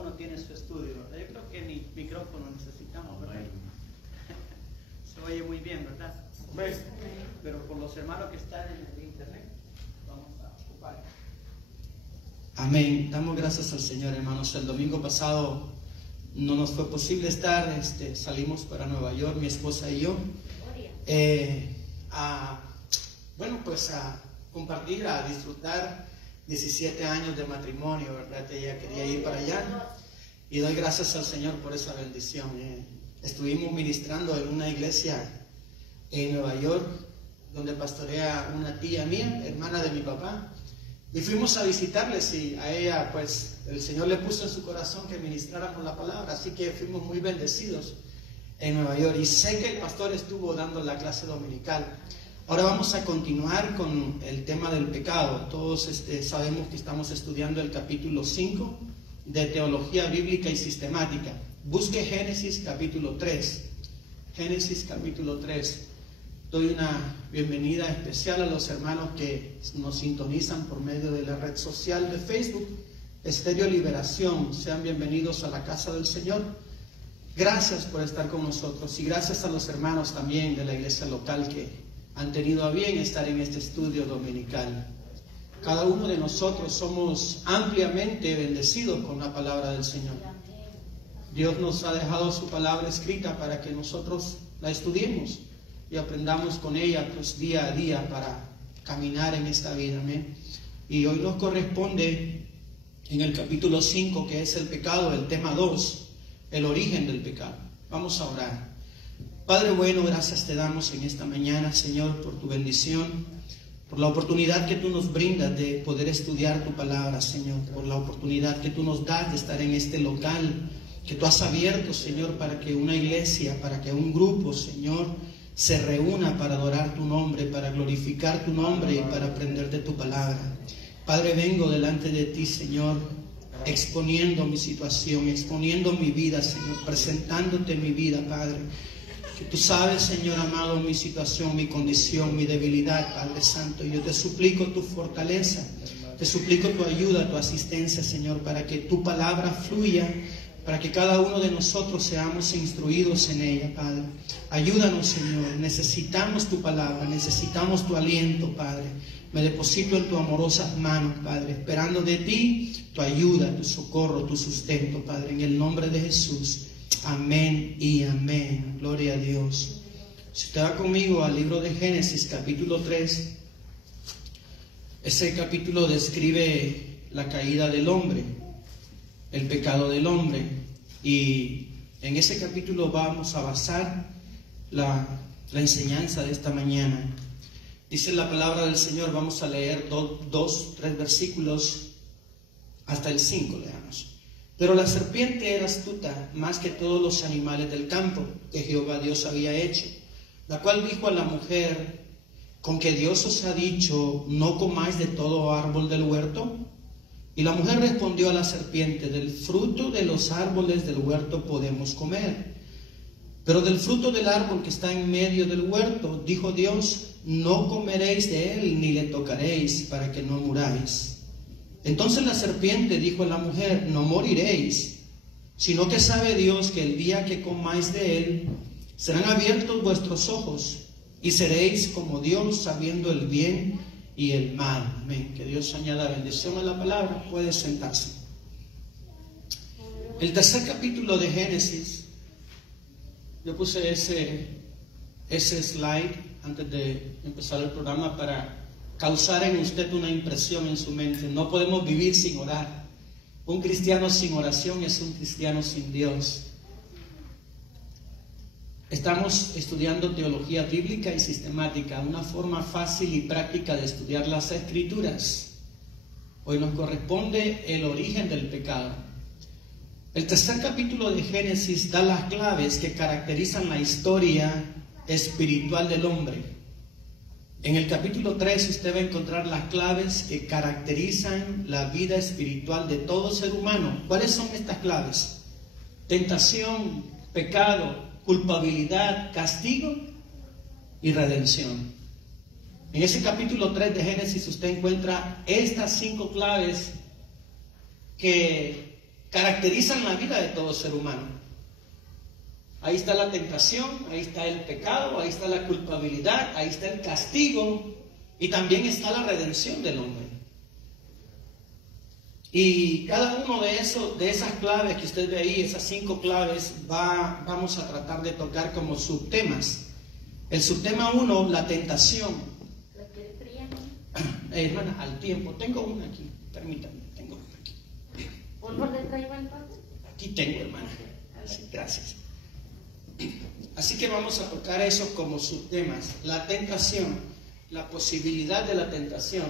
uno tiene su estudio, ¿verdad? Yo creo que ni micrófono necesitamos, ¿verdad? Se oye muy bien, ¿verdad? Pero por los hermanos que están en el internet, vamos a ocupar. Amén. Damos gracias al Señor, hermanos. El domingo pasado no nos fue posible estar, salimos para Nueva York, mi esposa y yo, a compartir, a disfrutar 17 años de matrimonio, ¿verdad? Ella quería ir para allá y doy gracias al Señor por esa bendición. Estuvimos ministrando en una iglesia en Nueva York, donde pastorea una tía mía, hermana de mi papá, y fuimos a visitarles, y a ella pues el Señor le puso en su corazón que ministráramos la palabra, así que fuimos muy bendecidos en Nueva York, y sé que el pastor estuvo dando la clase dominical. Ahora vamos a continuar con el tema del pecado. Todos sabemos que estamos estudiando el capítulo 5 de Teología Bíblica y Sistemática. Busque Génesis capítulo 3. Génesis capítulo 3. Doy una bienvenida especial a los hermanos que nos sintonizan por medio de la red social de Facebook, Estéreo Liberación. Sean bienvenidos a la casa del Señor. Gracias por estar con nosotros, y gracias a los hermanos también de la iglesia local que han tenido a bien estar en este estudio dominical. Cada uno de nosotros somos ampliamente bendecidos con la palabra del Señor. Dios nos ha dejado su palabra escrita para que nosotros la estudiemos y aprendamos con ella pues día a día para caminar en esta vida. Amén. Y hoy nos corresponde en el capítulo 5, que es el pecado, el tema 2, el origen del pecado. Vamos a orar. Padre bueno, gracias te damos en esta mañana, Señor, por tu bendición, por la oportunidad que tú nos brindas de poder estudiar tu palabra, Señor, por la oportunidad que tú nos das de estar en este local que tú has abierto, Señor, para que una iglesia, para que un grupo, Señor, se reúna para adorar tu nombre, para glorificar tu nombre y para aprender de tu palabra. Padre, vengo delante de ti, Señor, exponiendo mi situación, exponiendo mi vida, Señor, presentándote mi vida, Padre. Que tú sabes, Señor amado, mi situación, mi condición, mi debilidad, Padre Santo. Yo te suplico tu fortaleza, te suplico tu ayuda, tu asistencia, Señor, para que tu palabra fluya, para que cada uno de nosotros seamos instruidos en ella, Padre. Ayúdanos, Señor. Necesitamos tu palabra, necesitamos tu aliento, Padre. Me deposito en tu amorosas manos, Padre, esperando de ti tu ayuda, tu socorro, tu sustento, Padre, en el nombre de Jesús. Amén y amén. Gloria a Dios. Si usted va conmigo al libro de Génesis, capítulo 3, ese capítulo describe la caída del hombre, el pecado del hombre, y en ese capítulo vamos a basar la enseñanza de esta mañana. Dice la palabra del Señor, vamos a leer 3 versículos hasta el 5, leamos. Pero la serpiente era astuta más que todos los animales del campo que Jehová Dios había hecho, la cual dijo a la mujer: ¿con que Dios os ha dicho, no comáis de todo árbol del huerto? Y la mujer respondió a la serpiente: del fruto de los árboles del huerto podemos comer, pero del fruto del árbol que está en medio del huerto, dijo Dios, no comeréis de él ni le tocaréis, para que no muráis. Entonces la serpiente dijo a la mujer: no moriréis, sino que sabe Dios que el día que comáis de él, serán abiertos vuestros ojos, y seréis como Dios, sabiendo el bien y el mal. Amén. Que Dios añada bendición a la palabra. Puede sentarse. El tercer capítulo de Génesis, yo puse ese slide antes de empezar el programa para causar en usted una impresión en su mente. No podemos vivir sin orar. Un cristiano sin oración es un cristiano sin Dios. Estamos estudiando teología bíblica y sistemática, una forma fácil y práctica de estudiar las Escrituras. Hoy nos corresponde el origen del pecado. El tercer capítulo de Génesis da las claves que caracterizan la historia espiritual del hombre. En el capítulo 3 usted va a encontrar las claves que caracterizan la vida espiritual de todo ser humano. ¿Cuáles son estas claves? Tentación, pecado, culpabilidad, castigo y redención. En ese capítulo 3 de Génesis usted encuentra estas 5 claves que caracterizan la vida de todo ser humano. Ahí está la tentación, ahí está el pecado, ahí está la culpabilidad, ahí está el castigo y también está la redención del hombre. Y cada uno de esas claves que usted ve ahí, esas 5 claves, vamos a tratar de tocar como subtemas. El subtema 1, la tentación. ¿La quiere fría? Hermana, al tiempo. Tengo una aquí, permítame, tengo una aquí. ¿Por le traigo entonces? Aquí tengo, hermana. Sí, gracias. Así que vamos a tocar eso como subtemas. La tentación, la posibilidad de la tentación.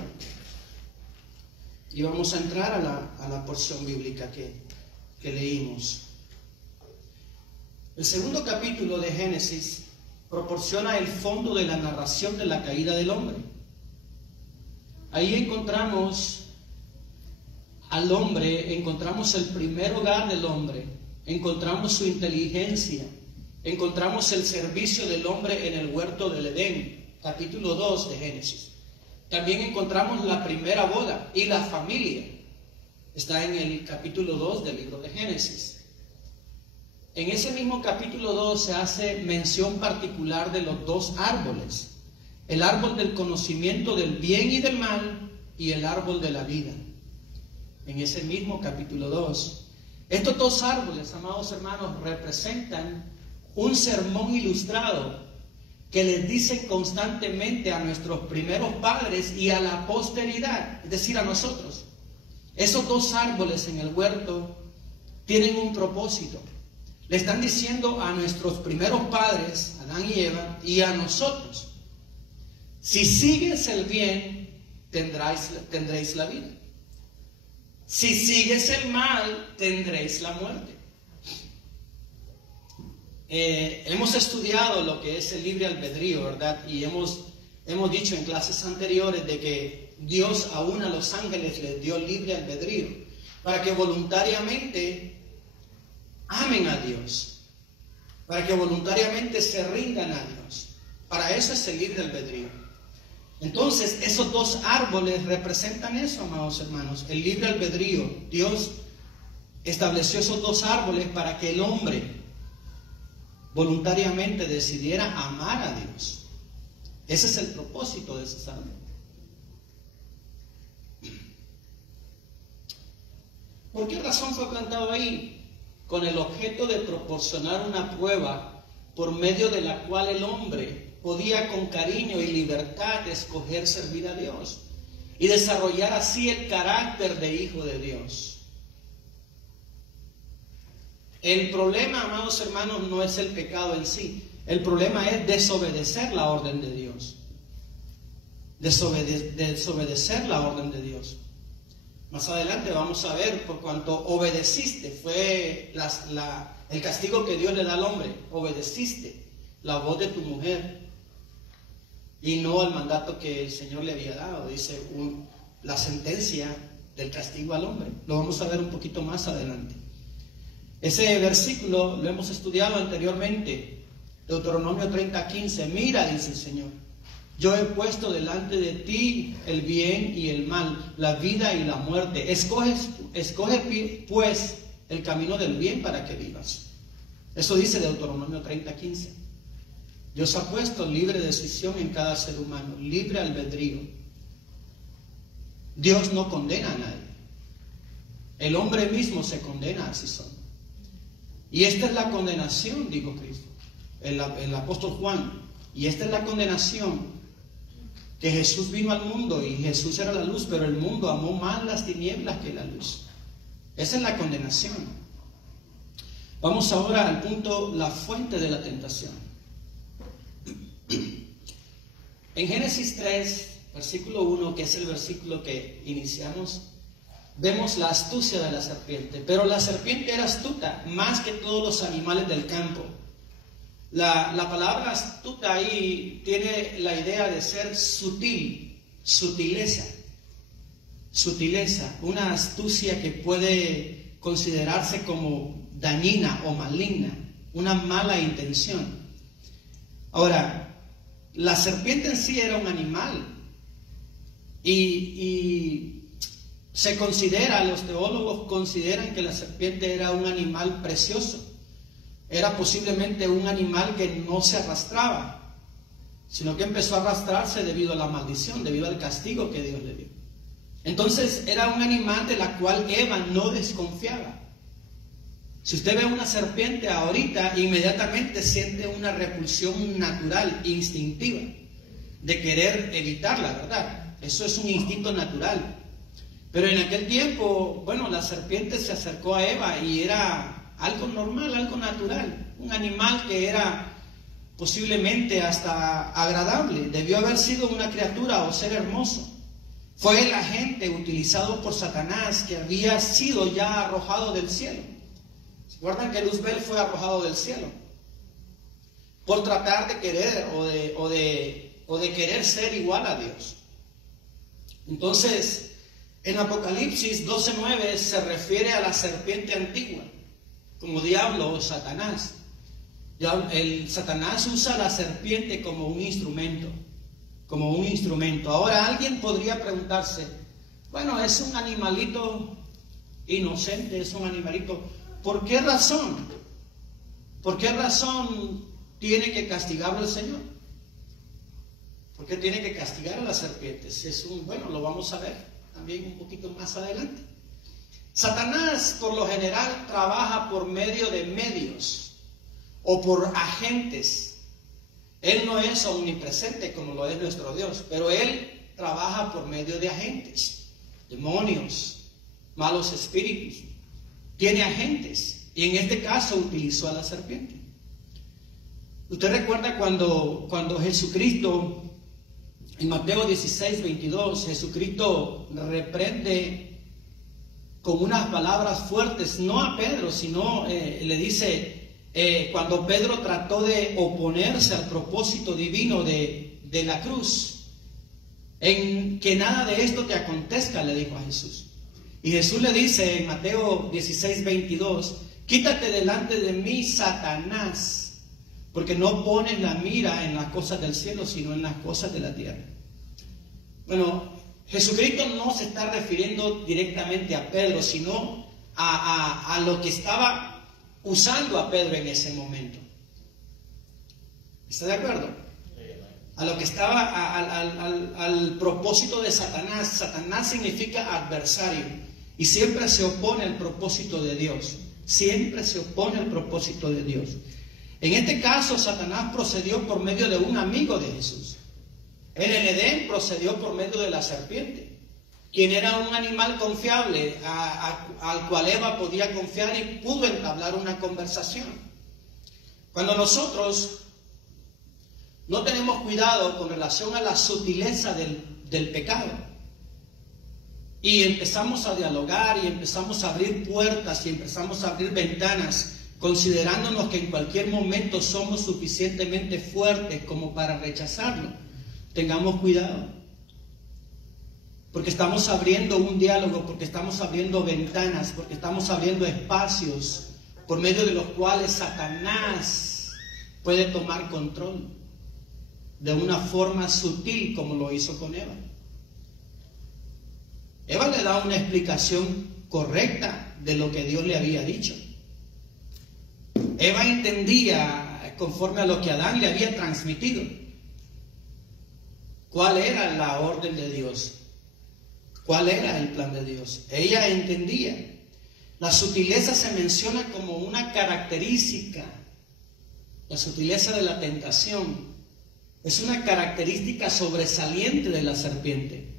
Y vamos a entrar a la porción bíblica que leímos. El segundo capítulo de Génesis proporciona el fondo de la narración de la caída del hombre. Ahí encontramos al hombre, encontramos el primer hogar del hombre, encontramos su inteligencia, encontramos el servicio del hombre en el huerto del Edén, capítulo 2 de Génesis. También encontramos la primera boda y la familia. Está en el capítulo 2 del libro de Génesis. En ese mismo capítulo 2 se hace mención particular de los 2 árboles. El árbol del conocimiento del bien y del mal y el árbol de la vida. En ese mismo capítulo 2. Estos 2 árboles, amados hermanos, representan un sermón ilustrado que les dice constantemente a nuestros primeros padres y a la posteridad, es decir, a nosotros. Esos 2 árboles en el huerto tienen un propósito. Le están diciendo a nuestros primeros padres, Adán y Eva, y a nosotros: si sigues el bien, tendréis la vida. Si sigues el mal, tendréis la muerte. Hemos estudiado lo que es el libre albedrío, ¿verdad? Y hemos dicho en clases anteriores de que Dios aún a los ángeles les dio libre albedrío para que voluntariamente amen a Dios, para que voluntariamente se rindan a Dios. Para eso es el libre albedrío. Entonces, esos 2 árboles representan eso, amados hermanos, el libre albedrío. Dios estableció esos 2 árboles para que el hombre voluntariamente decidiera amar a Dios. Ese es el propósito de esos árboles. ¿Por qué razón fue plantado ahí? Con el objeto de proporcionar una prueba por medio de la cual el hombre podía con cariño y libertad escoger servir a Dios y desarrollar así el carácter de hijo de Dios. El problema, amados hermanos, no es el pecado en sí. El problema es desobedecer la orden de Dios. Desobedecer la orden de Dios. Más adelante vamos a ver, por cuanto obedeciste, fue el castigo que Dios le da al hombre. Obedeciste la voz de tu mujer y no al mandato que el Señor le había dado. Dice la sentencia del castigo al hombre. Lo vamos a ver un poquito más adelante. Ese versículo lo hemos estudiado anteriormente, Deuteronomio 30:15. Mira, dice el Señor, yo he puesto delante de ti el bien y el mal, la vida y la muerte. Escoge pues el camino del bien para que vivas. Eso dice Deuteronomio 30:15. Dios ha puesto libre decisión en cada ser humano, libre albedrío. Dios no condena a nadie. El hombre mismo se condena a sí solo. Y esta es la condenación, dijo Cristo, el apóstol Juan. Y esta es la condenación, que Jesús vino al mundo y Jesús era la luz, pero el mundo amó más las tinieblas que la luz. Esa es la condenación. Vamos ahora al punto, la fuente de la tentación. En Génesis 3, versículo 1, que es el versículo que iniciamos, vemos la astucia de la serpiente. Pero la serpiente era astuta más que todos los animales del campo. La palabra astuta ahí tiene la idea de ser sutil, sutileza, una astucia que puede considerarse como dañina o maligna, una mala intención. Ahora, la serpiente en sí era un animal y los teólogos consideran que la serpiente era un animal precioso. Era posiblemente un animal que no se arrastraba, sino que empezó a arrastrarse debido a la maldición, debido al castigo que Dios le dio. Entonces era un animal de la cual Eva no desconfiaba. Si usted ve una serpiente ahorita, inmediatamente siente una repulsión natural, instintiva, de querer evitarla, ¿verdad? Eso es un instinto natural. Pero en aquel tiempo, bueno, la serpiente se acercó a Eva y era algo normal, algo natural. Un animal que era posiblemente hasta agradable. Debió haber sido una criatura o ser hermoso. Fue el agente utilizado por Satanás que había sido ya arrojado del cielo. ¿Se acuerdan que Luzbel fue arrojado del cielo? Por tratar de querer o de querer ser igual a Dios. Entonces, en Apocalipsis 12:9 se refiere a la serpiente antigua, como diablo o Satanás. El Satanás usa la serpiente como un instrumento. Ahora alguien podría preguntarse, bueno, es un animalito inocente, es un animalito. ¿Por qué razón? ¿Por qué razón tiene que castigarlo el Señor? ¿Por qué tiene que castigar a las serpientes? Bueno, lo vamos a ver también un poquito más adelante. Satanás, por lo general, trabaja por medio de medios o por agentes. Él no es omnipresente como lo es nuestro Dios, pero Él trabaja por medio de agentes, demonios, malos espíritus. Tiene agentes y en este caso utilizó a la serpiente. Usted recuerda cuando Jesucristo, en Mateo 16:22, Jesucristo reprende con unas palabras fuertes, no a Pedro, sino le dice, cuando Pedro trató de oponerse al propósito divino de la cruz, en que nada de esto te acontezca, le dijo a Jesús. Y Jesús le dice en Mateo 16:22, quítate delante de mí, Satanás, porque no pones la mira en las cosas del cielo, sino en las cosas de la tierra. Bueno, Jesucristo no se está refiriendo directamente a Pedro, sino a lo que estaba usando a Pedro en ese momento. ¿Está de acuerdo? A lo que estaba, al propósito de Satanás. Satanás significa adversario y siempre se opone al propósito de Dios. Siempre se opone al propósito de Dios. En este caso, Satanás procedió por medio de un amigo de Jesús. En el Edén procedió por medio de la serpiente, quien era un animal confiable al cual Eva podía confiar y pudo entablar una conversación. Cuando nosotros no tenemos cuidado con relación a la sutileza del pecado y empezamos a dialogar y empezamos a abrir puertas y empezamos a abrir ventanas, considerándonos que en cualquier momento somos suficientemente fuertes como para rechazarlo, tengamos cuidado. Porque estamos abriendo un diálogo, porque estamos abriendo ventanas, porque estamos abriendo espacios por medio de los cuales Satanás puede tomar control de una forma sutil como lo hizo con Eva. Eva le da una explicación correcta de lo que Dios le había dicho. Eva entendía conforme a lo que Adán le había transmitido cuál era la orden de Dios. ¿Cuál era el plan de Dios? Ella entendía. La sutileza se menciona como una característica. La sutileza de la tentación es una característica sobresaliente de la serpiente.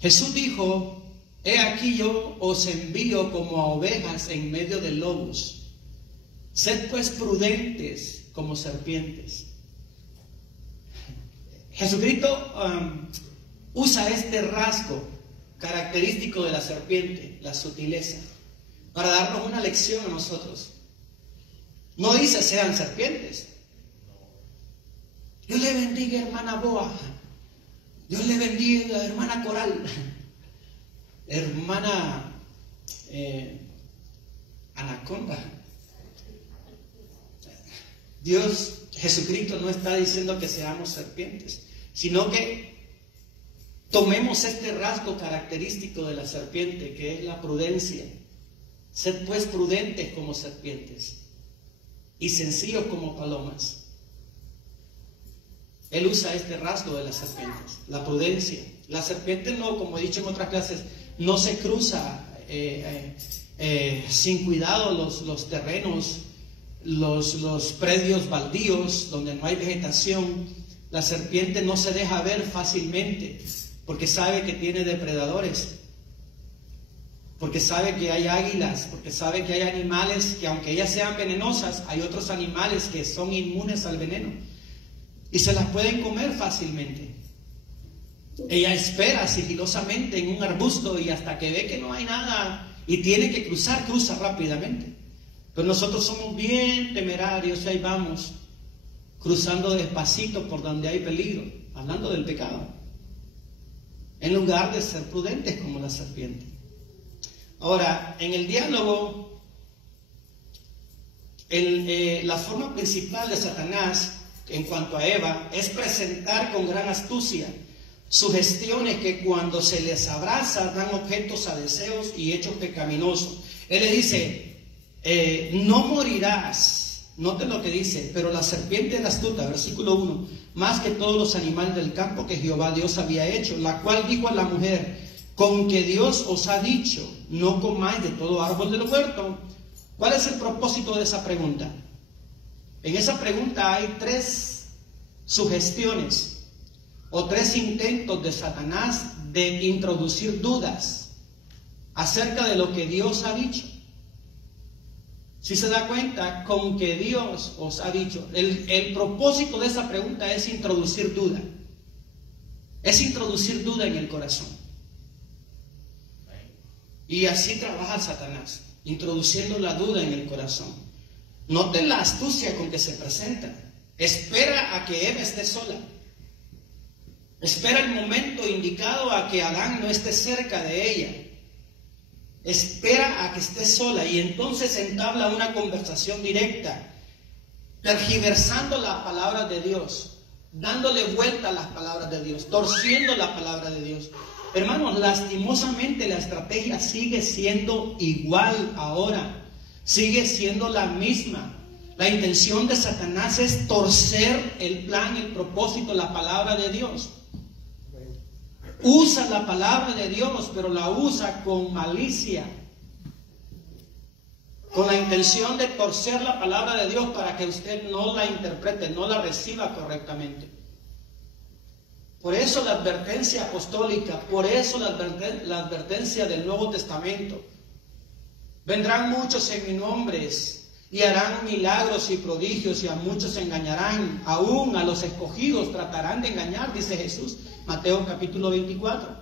Jesús dijo, he aquí yo os envío como a ovejas en medio de lobos. Sed pues prudentes como serpientes. Jesucristo usa este rasgo característico de la serpiente, la sutileza, para darnos una lección a nosotros. No dice sean serpientes. Dios le bendiga, hermana Boa. Dios le bendiga, hermana Coral. Hermana Anaconda. Jesucristo no está diciendo que seamos serpientes, sino que tomemos este rasgo característico de la serpiente, que es la prudencia. Sed pues prudentes como serpientes y sencillos como palomas. Él usa este rasgo de las serpientes, la prudencia. La serpiente no, como he dicho en otras clases, no se cruza sin cuidado los terrenos, los predios baldíos donde no hay vegetación. La serpiente no se deja ver fácilmente porque sabe que tiene depredadores, porque sabe que hay águilas, porque sabe que hay animales que, aunque ellas sean venenosas, hay otros animales que son inmunes al veneno y se las pueden comer fácilmente. Ella espera sigilosamente en un arbusto y hasta que ve que no hay nada y tiene que cruzar, cruza rápidamente. Pero nosotros somos bien temerarios y ahí vamos, cruzando despacito por donde hay peligro, hablando del pecado, en lugar de ser prudentes como la serpiente. Ahora, en el diálogo, la forma principal de Satanás en cuanto a Eva es presentar con gran astucia sugestiones que cuando se les abraza dan objetos a deseos y hechos pecaminosos. Él le dice, no morirás. Note lo que dice, pero la serpiente era astuta, versículo 1, más que todos los animales del campo que Jehová Dios había hecho, la cual dijo a la mujer, con que Dios os ha dicho, no comáis de todo árbol del huerto. ¿Cuál es el propósito de esa pregunta? En esa pregunta hay 3 sugestiones o 3 intentos de Satanás de introducir dudas acerca de lo que Dios ha dicho. Si se da cuenta, con que Dios os ha dicho, el propósito de esa pregunta es introducir duda. Es introducir duda en el corazón. Y así trabaja Satanás, introduciendo la duda en el corazón. Noten la astucia con que se presenta. Espera a que Eva esté sola. Espera el momento indicado a que Adán no esté cerca de ella. Espera a que esté sola y entonces entabla una conversación directa, tergiversando las palabras de Dios, dándole vuelta a las palabras de Dios, torciendo la palabra de Dios. Hermanos, lastimosamente la estrategia sigue siendo igual ahora, sigue siendo la misma. La intención de Satanás es torcer el plan, el propósito, la palabra de Dios. Usa la palabra de Dios, pero la usa con malicia, con la intención de torcer la palabra de Dios para que usted no la interprete, no la reciba correctamente. Por eso la advertencia apostólica, por eso la advertencia del Nuevo Testamento. Vendrán muchos en mi nombre y harán milagros y prodigios y a muchos engañarán, aún a los escogidos tratarán de engañar, dice Jesús, Mateo capítulo 24.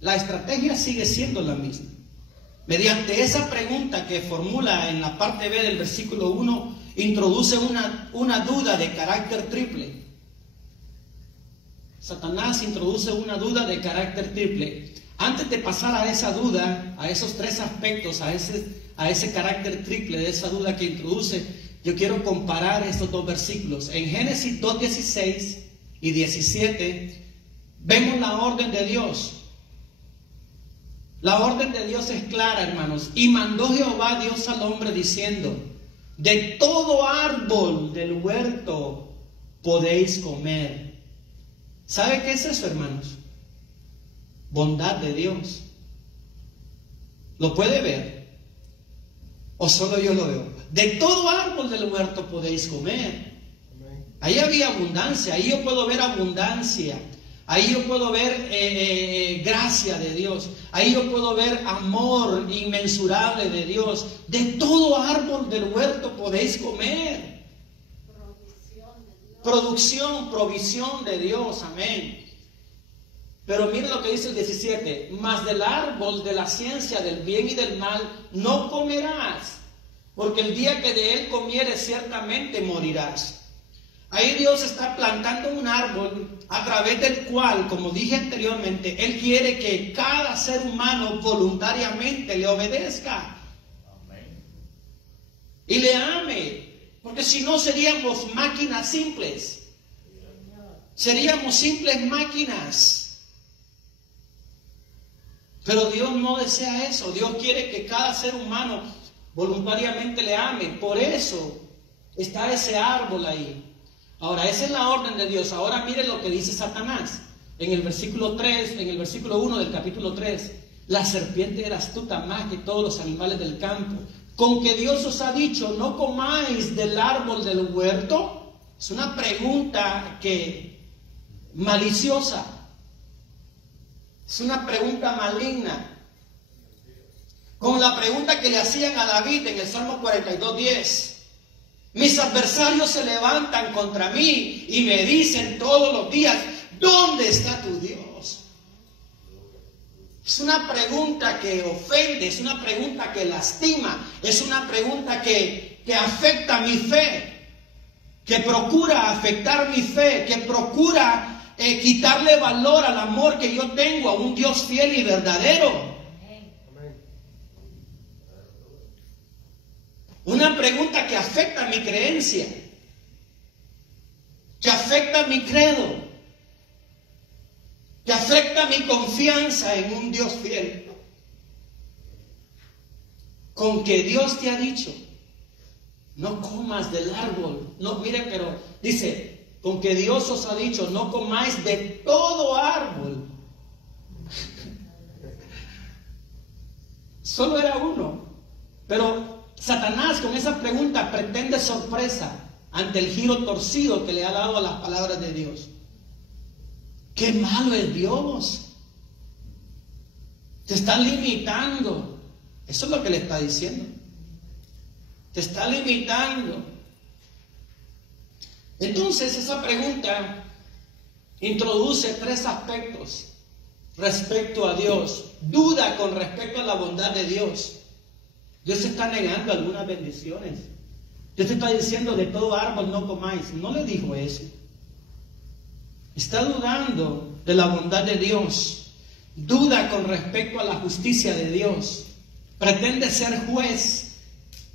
La estrategia sigue siendo la misma. Mediante esa pregunta que formula en la parte B del versículo 1, introduce una duda de carácter triple. Satanás introduce una duda de carácter triple. Antes de pasar a esa duda, a esos 3 aspectos, a ese carácter triple de esa duda que introduce, yo quiero comparar estos 2 versículos. En Génesis 2:16 y 17 vemos la orden de Dios. La orden de Dios es clara, hermanos. Y mandó Jehová Dios al hombre diciendo, de todo árbol del huerto podéis comer. ¿Sabe qué es eso, hermanos? Bondad de Dios. ¿Lo puede ver? ¿O solo yo lo veo? De todo árbol del huerto podéis comer. Ahí había abundancia, ahí yo puedo ver abundancia. Ahí yo puedo ver gracia de Dios. Ahí yo puedo ver amor inmensurable de Dios. De todo árbol del huerto podéis comer. Producción, provisión de Dios. Amén. Pero mire lo que dice el 17. Mas del árbol de la ciencia del bien y del mal no comerás, porque el día que de él comieres ciertamente morirás. Ahí Dios está plantando un árbol a través del cual, como dije anteriormente, Él quiere que cada ser humano voluntariamente le obedezca. Amén. Y le ame, porque si no seríamos máquinas simples. Seríamos simples máquinas. Pero Dios no desea eso. Dios quiere que cada ser humano voluntariamente le ame. Por eso está ese árbol ahí. Ahora, esa es la orden de Dios. Ahora miren lo que dice Satanás. En el versículo 3, en el versículo 1 del capítulo 3. La serpiente era astuta más que todos los animales del campo. Con que Dios os ha dicho, no comáis del árbol del huerto. Es una pregunta maliciosa. Es una pregunta maligna. Como la pregunta que le hacían a David en el Salmo 42:10. Mis adversarios se levantan contra mí y me dicen todos los días, ¿dónde está tu Dios? Es una pregunta que ofende, es una pregunta que lastima, es una pregunta que afecta mi fe, que procura afectar mi fe, que procura quitarle valor al amor que yo tengo a un Dios fiel y verdadero. Una pregunta que afecta mi creencia, que afecta mi credo, que afecta mi confianza en un Dios fiel. Con que Dios te ha dicho, no comas del árbol. No, mire, pero dice, con que Dios os ha dicho, no comáis de todo árbol. Solo era uno. Pero Satanás con esa pregunta pretende sorpresa ante el giro torcido que le ha dado a las palabras de Dios. ¡Qué malo es Dios! Te está limitando. Eso es lo que le está diciendo. Te está limitando. Entonces esa pregunta introduce tres aspectos respecto a Dios. Duda con respecto a la bondad de Dios. Dios está negando algunas bendiciones. Dios está diciendo, de todo árbol no comáis. No le dijo eso. Está dudando de la bondad de Dios. Duda con respecto a la justicia de Dios. Pretende ser juez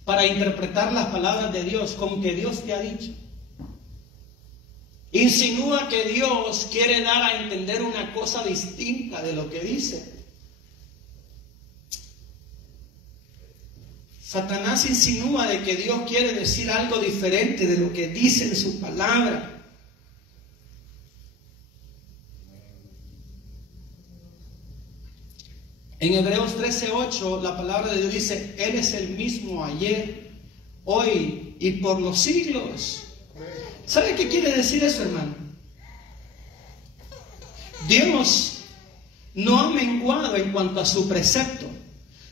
para interpretar las palabras de Dios con que Dios te ha dicho. Insinúa que Dios quiere dar a entender una cosa distinta de lo que dice. Satanás insinúa de que Dios quiere decir algo diferente de lo que dice en su palabra. En Hebreos 13:8 la palabra de Dios dice, Él es el mismo ayer, hoy y por los siglos. ¿Sabe qué quiere decir eso, hermano? Dios no ha menguado en cuanto a su precepto.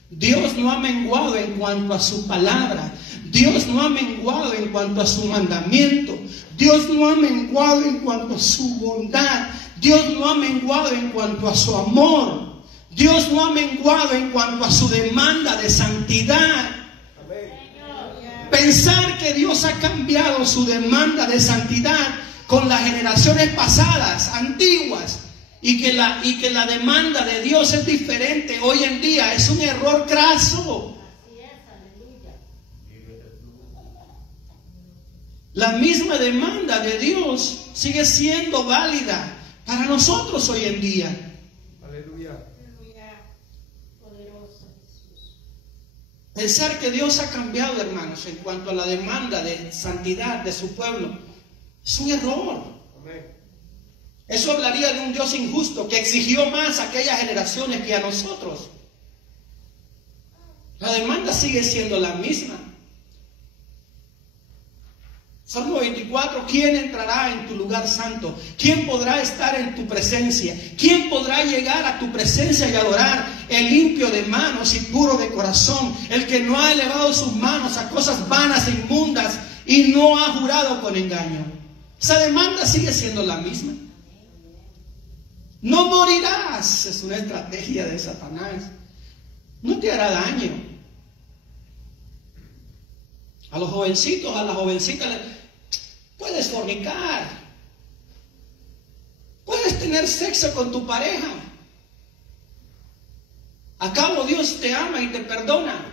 Dios no ha menguado en cuanto a su palabra. Dios no ha menguado en cuanto a su mandamiento. Dios no ha menguado en cuanto a su bondad. Dios no ha menguado en cuanto a su amor. Dios no ha menguado en cuanto a su demanda de santidad. Pensar que Dios ha cambiado su demanda de santidad con las generaciones pasadas, antiguas, y que la demanda de Dios es diferente hoy en día, es un error craso. La misma demanda de Dios sigue siendo válida para nosotros hoy en día. Aleluya. Pensar que Dios ha cambiado, hermanos, en cuanto a la demanda de santidad de su pueblo, es un error. Amén. Eso hablaría de un Dios injusto que exigió más a aquellas generaciones que a nosotros. La demanda sigue siendo la misma. Salmo 24, ¿quién entrará en tu lugar santo? ¿Quién podrá estar en tu presencia? ¿Quién podrá llegar a tu presencia y adorar? El limpio de manos y puro de corazón, el que no ha elevado sus manos a cosas vanas e inmundas y no ha jurado con engaño. Esa demanda sigue siendo la misma. No morirás, es una estrategia de Satanás. No te hará daño. A los jovencitos, a las jovencitas, puedes fornicar, puedes tener sexo con tu pareja. ¿A cabo Dios te ama y te perdona?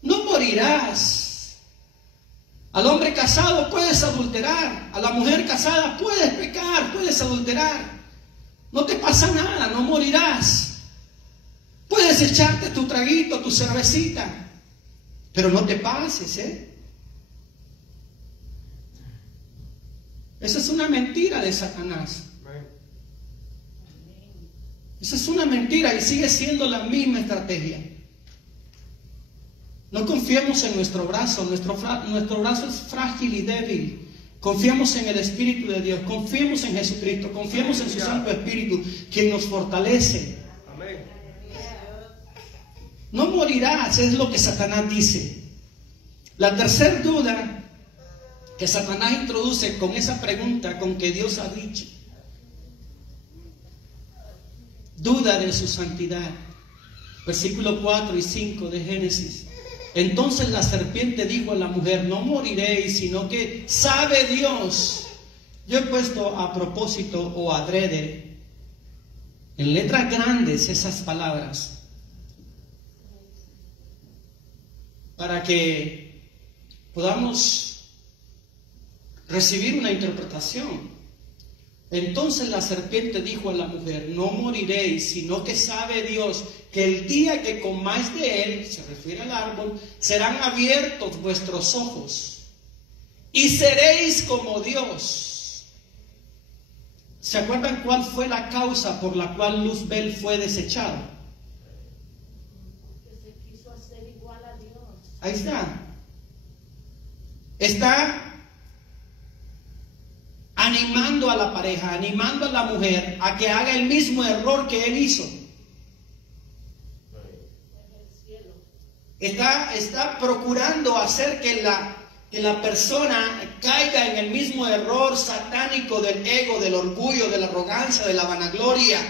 No morirás. Al hombre casado puedes adulterar, a la mujer casada puedes pecar, puedes adulterar. No te pasa nada, no morirás. Puedes echarte tu traguito, tu cervecita, pero no te pases, Esa es una mentira de Satanás. Esa es una mentira y sigue siendo la misma estrategia. No confiemos en nuestro brazo. Nuestro brazo es frágil y débil. Confiemos en el Espíritu de Dios. Confiemos en Jesucristo. Confiemos en su Santo Espíritu, quien nos fortalece. No morirás, es lo que Satanás dice. La tercera duda que Satanás introduce con esa pregunta, con que Dios ha dicho, duda de su santidad. Versículos 4 y 5 de Génesis. Entonces la serpiente dijo a la mujer: no moriréis, sino que sabe Dios. Yo he puesto a propósito o adrede en letras grandes esas palabras para que podamos recibir una interpretación. Entonces la serpiente dijo a la mujer: no moriréis, sino que sabe Dios que el día que comáis de él, se refiere al árbol, serán abiertos vuestros ojos y seréis como Dios. ¿Se acuerdan cuál fue la causa por la cual Luzbel fue desechado? Que se quiso hacer igual a Dios. Ahí está. Está animando a la pareja, animando a la mujer a que haga el mismo error que él hizo. Está procurando hacer que la persona caiga en el mismo error satánico del ego, del orgullo, de la arrogancia, de la vanagloria,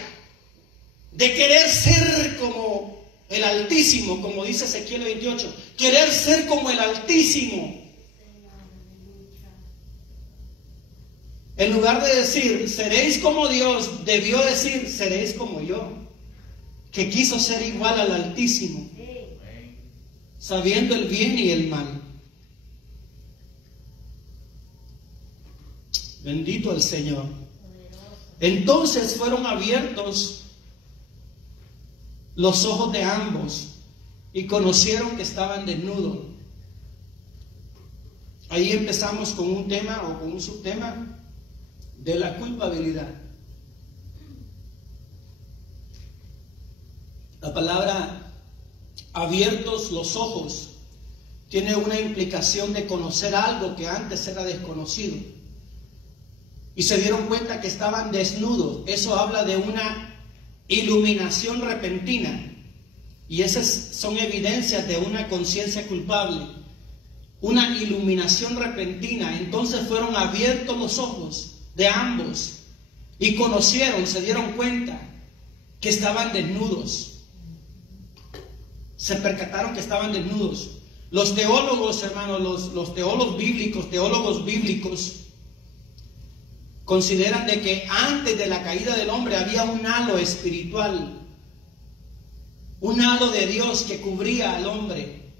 de querer ser como el Altísimo, como dice Ezequiel 28, querer ser como el Altísimo. En lugar de decir, seréis como Dios, debió decir, seréis como yo, que quiso ser igual al Altísimo, sabiendo el bien y el mal. Bendito el Señor. Entonces fueron abiertos los ojos de ambos y conocieron que estaban desnudos. Ahí empezamos con un tema o con un subtema de la culpabilidad. La palabra abiertos los ojos tiene una implicación de conocer algo que antes era desconocido. Y se dieron cuenta que estaban desnudos. Eso habla de una iluminación repentina. Y esas son evidencias de una conciencia culpable. Una iluminación repentina. Entonces fueron abiertos los ojos de ambos y conocieron, se dieron cuenta que estaban desnudos. Se percataron que estaban desnudos. Los teólogos, hermanos, los teólogos bíblicos consideran de que antes de la caída del hombre había un halo espiritual, un halo de Dios que cubría al hombre.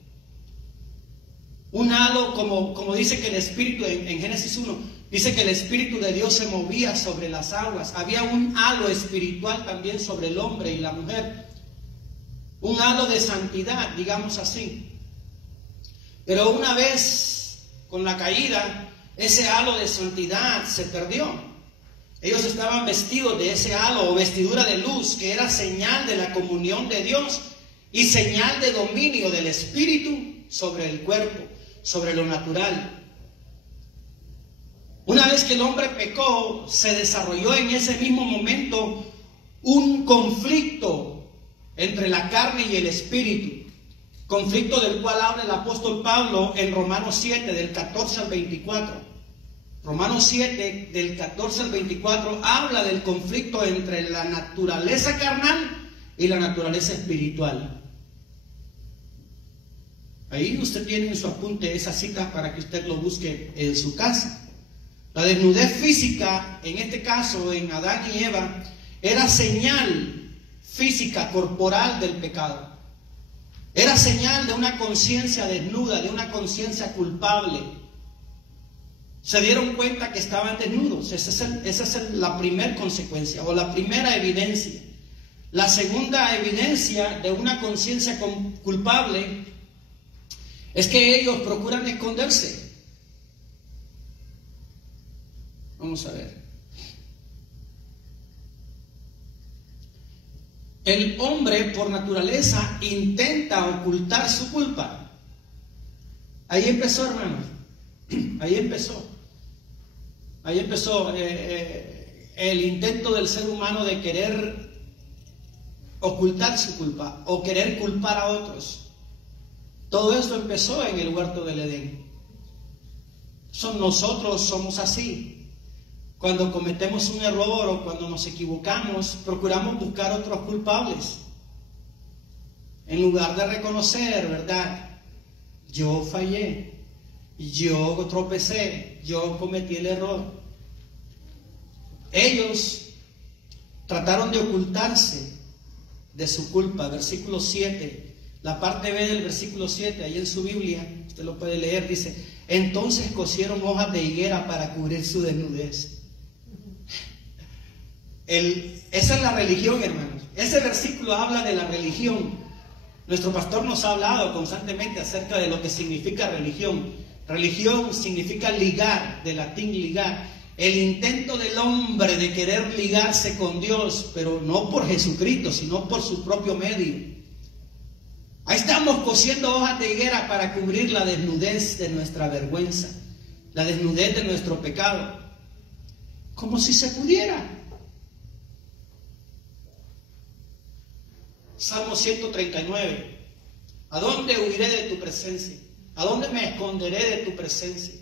Un halo, como dice que el Espíritu en Génesis 1, dice que el Espíritu de Dios se movía sobre las aguas. Había un halo espiritual también sobre el hombre y la mujer. Un halo de santidad, digamos así. Pero una vez con la caída, ese halo de santidad se perdió. Ellos estaban vestidos de ese halo o vestidura de luz, que era señal de la comunión de Dios y señal de dominio del Espíritu sobre el cuerpo, sobre lo natural. Una vez que el hombre pecó, se desarrolló en ese mismo momento un conflicto entre la carne y el espíritu. Conflicto del cual habla el apóstol Pablo en Romanos 7, del 14 al 24. Romanos 7, del 14 al 24, habla del conflicto entre la naturaleza carnal y la naturaleza espiritual. Ahí usted tiene en su apunte esa cita para que usted lo busque en su casa. La desnudez física, en este caso en Adán y Eva, era señal física, corporal del pecado. Era señal de una conciencia desnuda, de una conciencia culpable. Se dieron cuenta que estaban desnudos. Esa es la primera consecuencia o la primera evidencia. La segunda evidencia de una conciencia culpable es que ellos procuran esconderse. Vamos a ver. El hombre por naturaleza intenta ocultar su culpa. Ahí empezó, hermanos. Ahí empezó. Ahí empezó el intento del ser humano de querer ocultar su culpa o querer culpar a otros. Todo esto empezó en el huerto del Edén. Nosotros somos así. Cuando cometemos un error o cuando nos equivocamos, procuramos buscar otros culpables. En lugar de reconocer, ¿verdad? Yo fallé, yo tropecé, yo cometí el error. Ellos trataron de ocultarse de su culpa. Versículo 7, la parte B del versículo 7, ahí en su Biblia, usted lo puede leer, dice: entonces cosieron hojas de higuera para cubrir su desnudez. Esa es la religión, hermanos. Ese versículo habla de la religión. Nuestro pastor nos ha hablado constantemente acerca de lo que significa religión. Religión significa ligar, de latín ligar. El intento del hombre de querer ligarse con Dios, pero no por Jesucristo, sino por su propio medio. Ahí estamos cosiendo hojas de higuera para cubrir la desnudez de nuestra vergüenza, la desnudez de nuestro pecado, como si se pudiera. Salmo 139. ¿A dónde huiré de tu presencia? ¿A dónde me esconderé de tu presencia?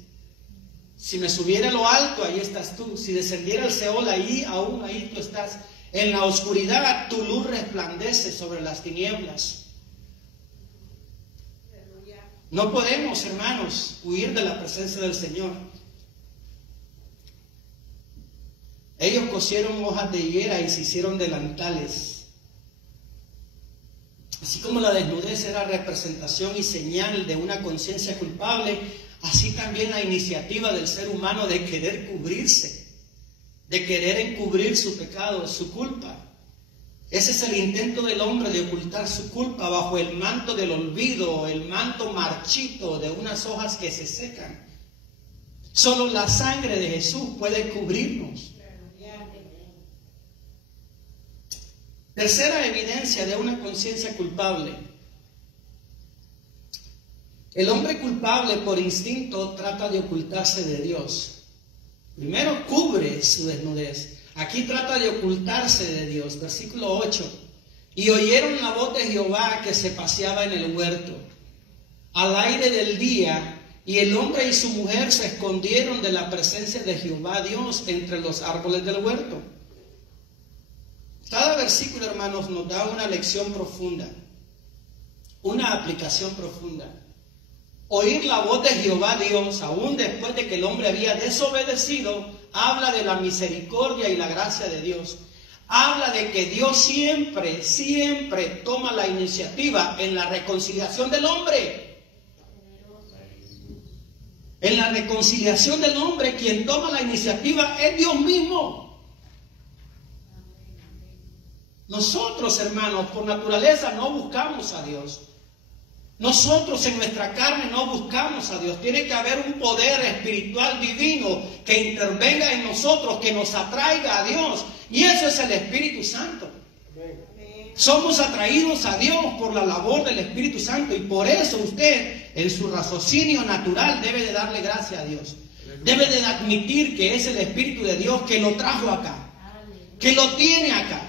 Si me subiera a lo alto, ahí estás tú. Si descendiera al Seol, aún ahí tú estás. En la oscuridad tu luz resplandece sobre las tinieblas. No podemos, hermanos, huir de la presencia del Señor. Ellos cosieron hojas de higuera y se hicieron delantales. Así como la desnudez era representación y señal de una conciencia culpable, así también la iniciativa del ser humano de querer cubrirse, de querer encubrir su pecado, su culpa. Ese es el intento del hombre de ocultar su culpa bajo el manto del olvido, el manto marchito de unas hojas que se secan. Solo la sangre de Jesús puede cubrirnos. Tercera evidencia de una conciencia culpable. El hombre culpable por instinto trata de ocultarse de Dios. Primero cubre su desnudez. Aquí trata de ocultarse de Dios. Versículo 8. Y oyeron la voz de Jehová que se paseaba en el huerto al aire del día, y el hombre y su mujer se escondieron de la presencia de Jehová Dios entre los árboles del huerto. Cada versículo, hermanos, nos da una lección profunda, una aplicación profunda. Oír la voz de Jehová Dios, aún después de que el hombre había desobedecido, habla de la misericordia y la gracia de Dios. Habla de que Dios siempre, siempre toma la iniciativa en la reconciliación del hombre. En la reconciliación del hombre, quien toma la iniciativa es Dios mismo. Nosotros, hermanos, por naturaleza no buscamos a Dios. Nosotros en nuestra carne no buscamos a Dios. Tiene que haber un poder espiritual divino que intervenga en nosotros, que nos atraiga a Dios. Y eso es el Espíritu Santo. Somos atraídos a Dios por la labor del Espíritu Santo. Y por eso usted, en su raciocinio natural, debe de darle gracias a Dios. Debe de admitir que es el Espíritu de Dios que lo trajo acá, que lo tiene acá.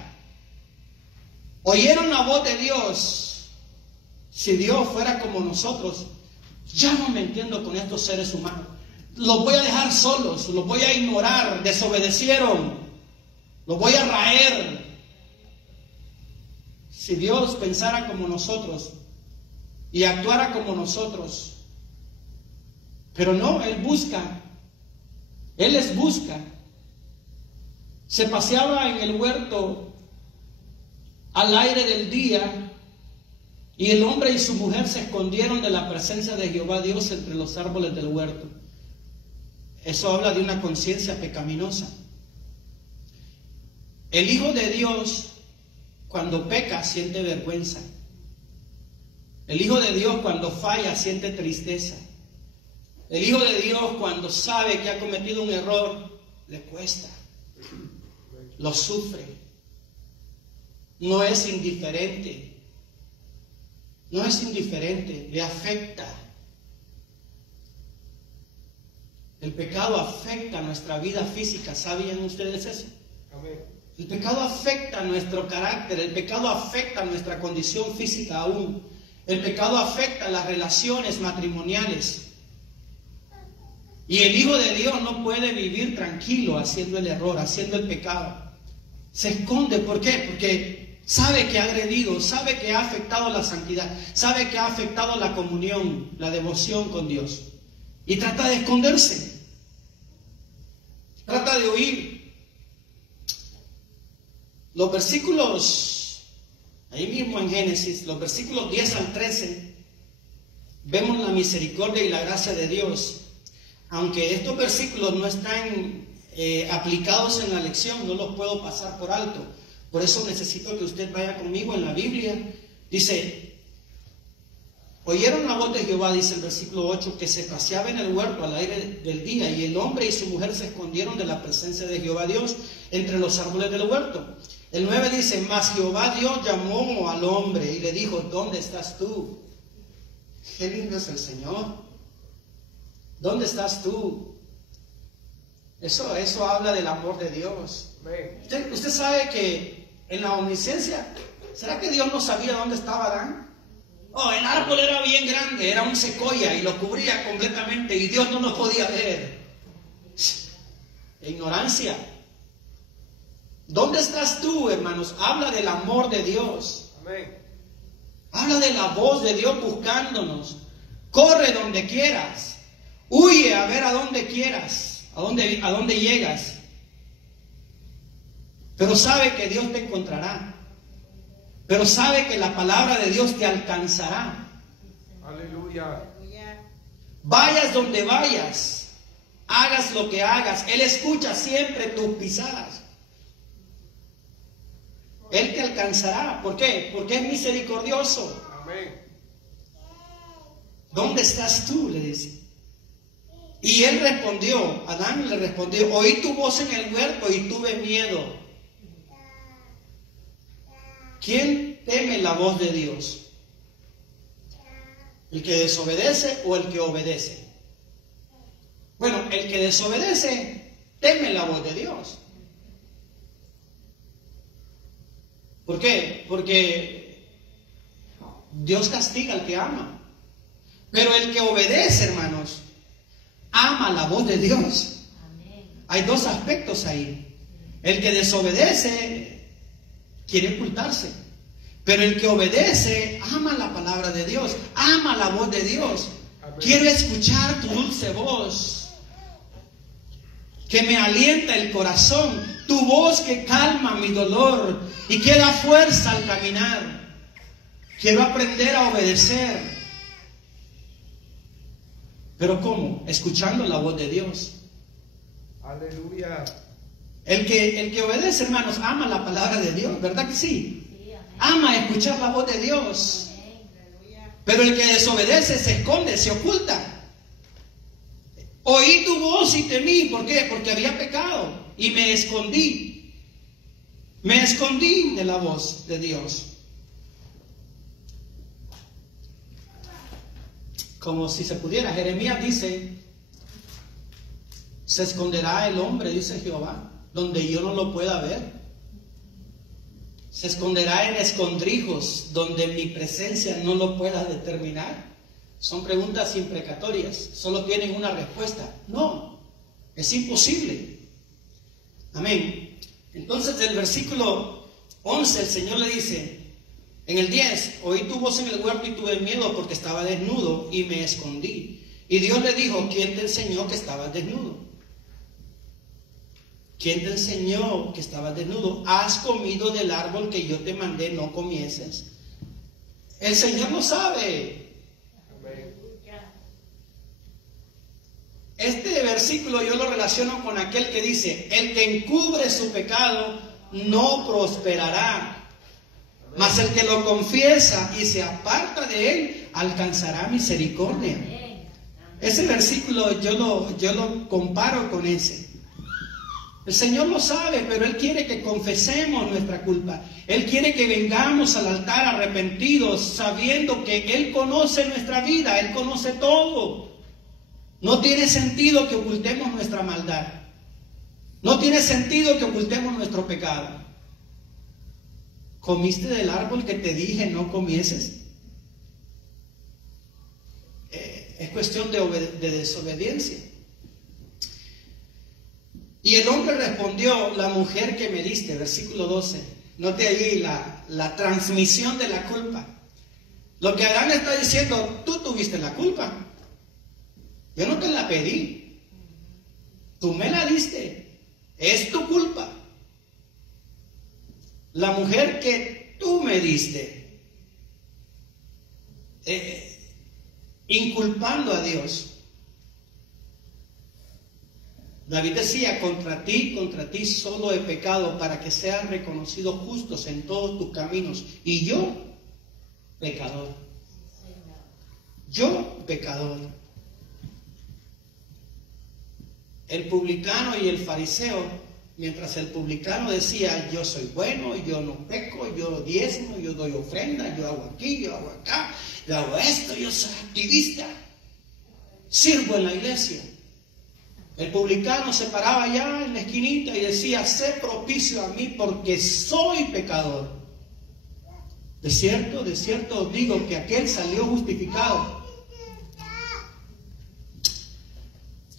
Oyeron la voz de Dios. Si Dios fuera como nosotros, ya no me entiendo con estos seres humanos. Los voy a dejar solos, los voy a ignorar, desobedecieron, los voy a raer. Si Dios pensara como nosotros y actuara como nosotros, pero no, Él busca, Él les busca. Se paseaba en el huerto al aire del día, y el hombre y su mujer se escondieron de la presencia de Jehová Dios entre los árboles del huerto. eso habla de una conciencia pecaminosa. El Hijo de Dios, cuando peca, siente vergüenza. El Hijo de Dios, cuando falla, siente tristeza. El Hijo de Dios, cuando sabe que ha cometido un error, le cuesta, lo sufre. No es indiferente. No es indiferente, le afecta. El pecado afecta nuestra vida física. ¿Sabían ustedes eso? Amén. El pecado afecta nuestro carácter, el pecado afecta nuestra condición física aún. El pecado afecta las relaciones matrimoniales. Y el Hijo de Dios no puede vivir tranquilo haciendo el error, haciendo el pecado. Se esconde. ¿Por qué? Porque sabe que ha agredido, sabe que ha afectado la santidad, sabe que ha afectado la comunión, la devoción con Dios. Y trata de esconderse. Trata de huir. Los versículos, ahí mismo en Génesis, los versículos 10 al 13, vemos la misericordia y la gracia de Dios. Aunque estos versículos no están aplicados en la lección, no los puedo pasar por alto. Por eso necesito que usted vaya conmigo en la Biblia. Dice, oyeron la voz de Jehová, dice el versículo 8, que se paseaba en el huerto al aire del día, y el hombre y su mujer se escondieron de la presencia de Jehová Dios entre los árboles del huerto. El 9 dice, mas Jehová Dios llamó al hombre y le dijo, ¿dónde estás tú? Qué lindo es el Señor. ¿Dónde estás tú? Eso habla del amor de Dios. Usted sabe que en la omnisciencia, ¿será que Dios no sabía dónde estaba Adán? Oh, el árbol era bien grande, era un secoya y lo cubría completamente y Dios no nos podía ver. Ignorancia. ¿Dónde estás tú, hermanos? Habla del amor de Dios. Amén. Habla de la voz de Dios buscándonos. Corre donde quieras. Huye a ver a donde quieras, a dónde llegas. Pero sabe que Dios te encontrará. Pero sabe que la palabra de Dios te alcanzará. Aleluya. Vayas donde vayas, hagas lo que hagas, Él escucha siempre tus pisadas. Él te alcanzará. ¿Por qué? Porque es misericordioso. Amén. ¿Dónde estás tú?, le dice. Y él respondió, Adán le respondió, oí tu voz en el huerto y tuve miedo. ¿Quién teme la voz de Dios? ¿El que desobedece o el que obedece? Bueno, el que desobedece teme la voz de Dios. ¿Por qué? Porque Dios castiga al que ama. Pero el que obedece, hermanos, ama la voz de Dios. Hay dos aspectos ahí. El que desobedece quiere ocultarse. Pero el que obedece ama la palabra de Dios, ama la voz de Dios. Quiero escuchar tu dulce voz, que me alienta el corazón, tu voz que calma mi dolor y que da fuerza al caminar. Quiero aprender a obedecer. ¿Pero cómo? Escuchando la voz de Dios. Aleluya. El que obedece, hermanos, ama la palabra de Dios, ¿verdad que sí? Ama escuchar la voz de Dios. Pero el que desobedece se esconde, se oculta. Oí tu voz y temí. ¿Por qué? Porque había pecado y me escondí. Me escondí de la voz de Dios. Como si se pudiera. Jeremías dice, se esconderá el hombre, dice Jehová, donde yo no lo pueda ver. Se esconderá en escondrijos, donde mi presencia no lo pueda determinar. Son preguntas imprecatorias, solo tienen una respuesta. No, es imposible. Amén. Entonces, del versículo 11, el Señor le dice, en el 10, oí tu voz en el huerto y tuve miedo porque estaba desnudo y me escondí. Y Dios le dijo, ¿quién te enseñó que estabas desnudo? ¿Quién te enseñó que estabas desnudo? ¿Has comido del árbol que yo te mandé no comieses? El Señor lo sabe. Este versículo yo lo relaciono con aquel que dice: el que encubre su pecado no prosperará, mas el que lo confiesa y se aparta de él alcanzará misericordia. Ese versículo yo lo comparo con ese. El Señor lo sabe, pero Él quiere que confesemos nuestra culpa. Él quiere que vengamos al altar arrepentidos, sabiendo que Él conoce nuestra vida, Él conoce todo. No tiene sentido que ocultemos nuestra maldad. No tiene sentido que ocultemos nuestro pecado. ¿Comiste del árbol que te dije no comieses? Es cuestión de desobediencia. Y el hombre respondió: la mujer que me diste, versículo 12. Note allí la transmisión de la culpa. Lo que Adán está diciendo: tú tuviste la culpa. Yo no te la pedí. Tú me la diste. Es tu culpa. La mujer que tú me diste. Inculpando a Dios. David decía: contra ti solo he pecado, para que seas reconocido justos en todos tus caminos. Y yo, pecador. Yo, pecador. El publicano y el fariseo, mientras el publicano decía: yo soy bueno, yo no peco, yo diezmo, yo doy ofrenda, yo hago aquí, yo hago acá, yo hago esto, yo soy activista, sirvo en la iglesia. El publicano se paraba allá en la esquinita y decía: sé propicio a mí porque soy pecador. De cierto os digo que aquel salió justificado.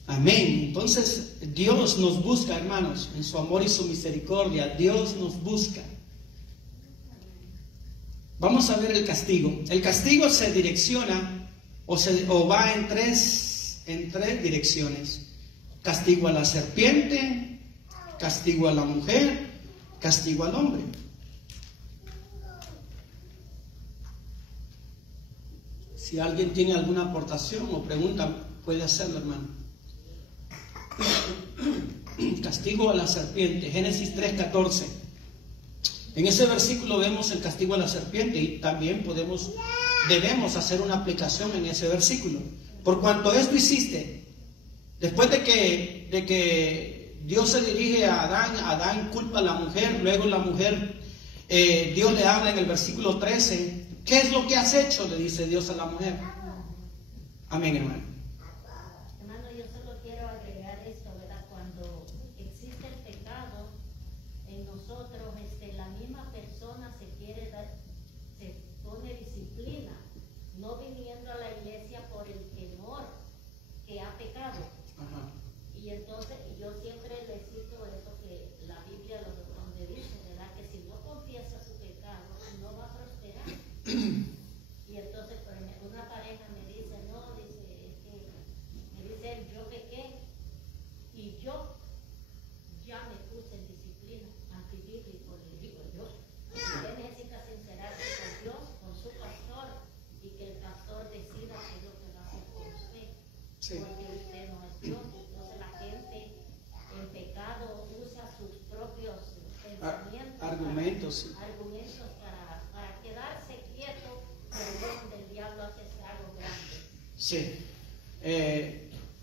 Amén. Entonces Dios nos busca, hermanos, en su amor y su misericordia. Dios nos busca. Vamos a ver el castigo. El castigo se direcciona o va en tres direcciones. Castigo a la serpiente, castigo a la mujer, castigo al hombre. Si alguien tiene alguna aportación o pregunta, puede hacerlo, hermano. Castigo a la serpiente, Génesis 3:14. En ese versículo vemos el castigo a la serpiente y también debemos hacer una aplicación en ese versículo. Por cuanto esto hiciste, después de que Dios se dirige a Adán culpa a la mujer, luego la mujer, Dios le habla en el versículo 13. ¿Qué es lo que has hecho?, le dice Dios a la mujer. Amén, hermano. Hermano, yo solo quiero agregar esto, ¿verdad? Cuando existe el pecado en nosotros, la misma persona se pone disciplina, no viniendo a la iglesia por el temor que ha pecado. Ajá. Y entonces yo siempre le cito eso que la Biblia donde dice, ¿verdad? Que si no confiesa su pecado, no va a prosperar. Y entonces una pareja me dice: no, me dice, yo pequé y yo ya me puse en disciplina antibíblico. Le digo yo, usted necesita sincerarse con Dios, con su pastor, y que el pastor decida qué es lo que va a hacer con usted. Sí. Porque usted no es Dios. Entonces la gente en pecado usa sus propios pensamientos, argumentos para quedarse quieto, pero donde el diablo hace algo grande. Sí.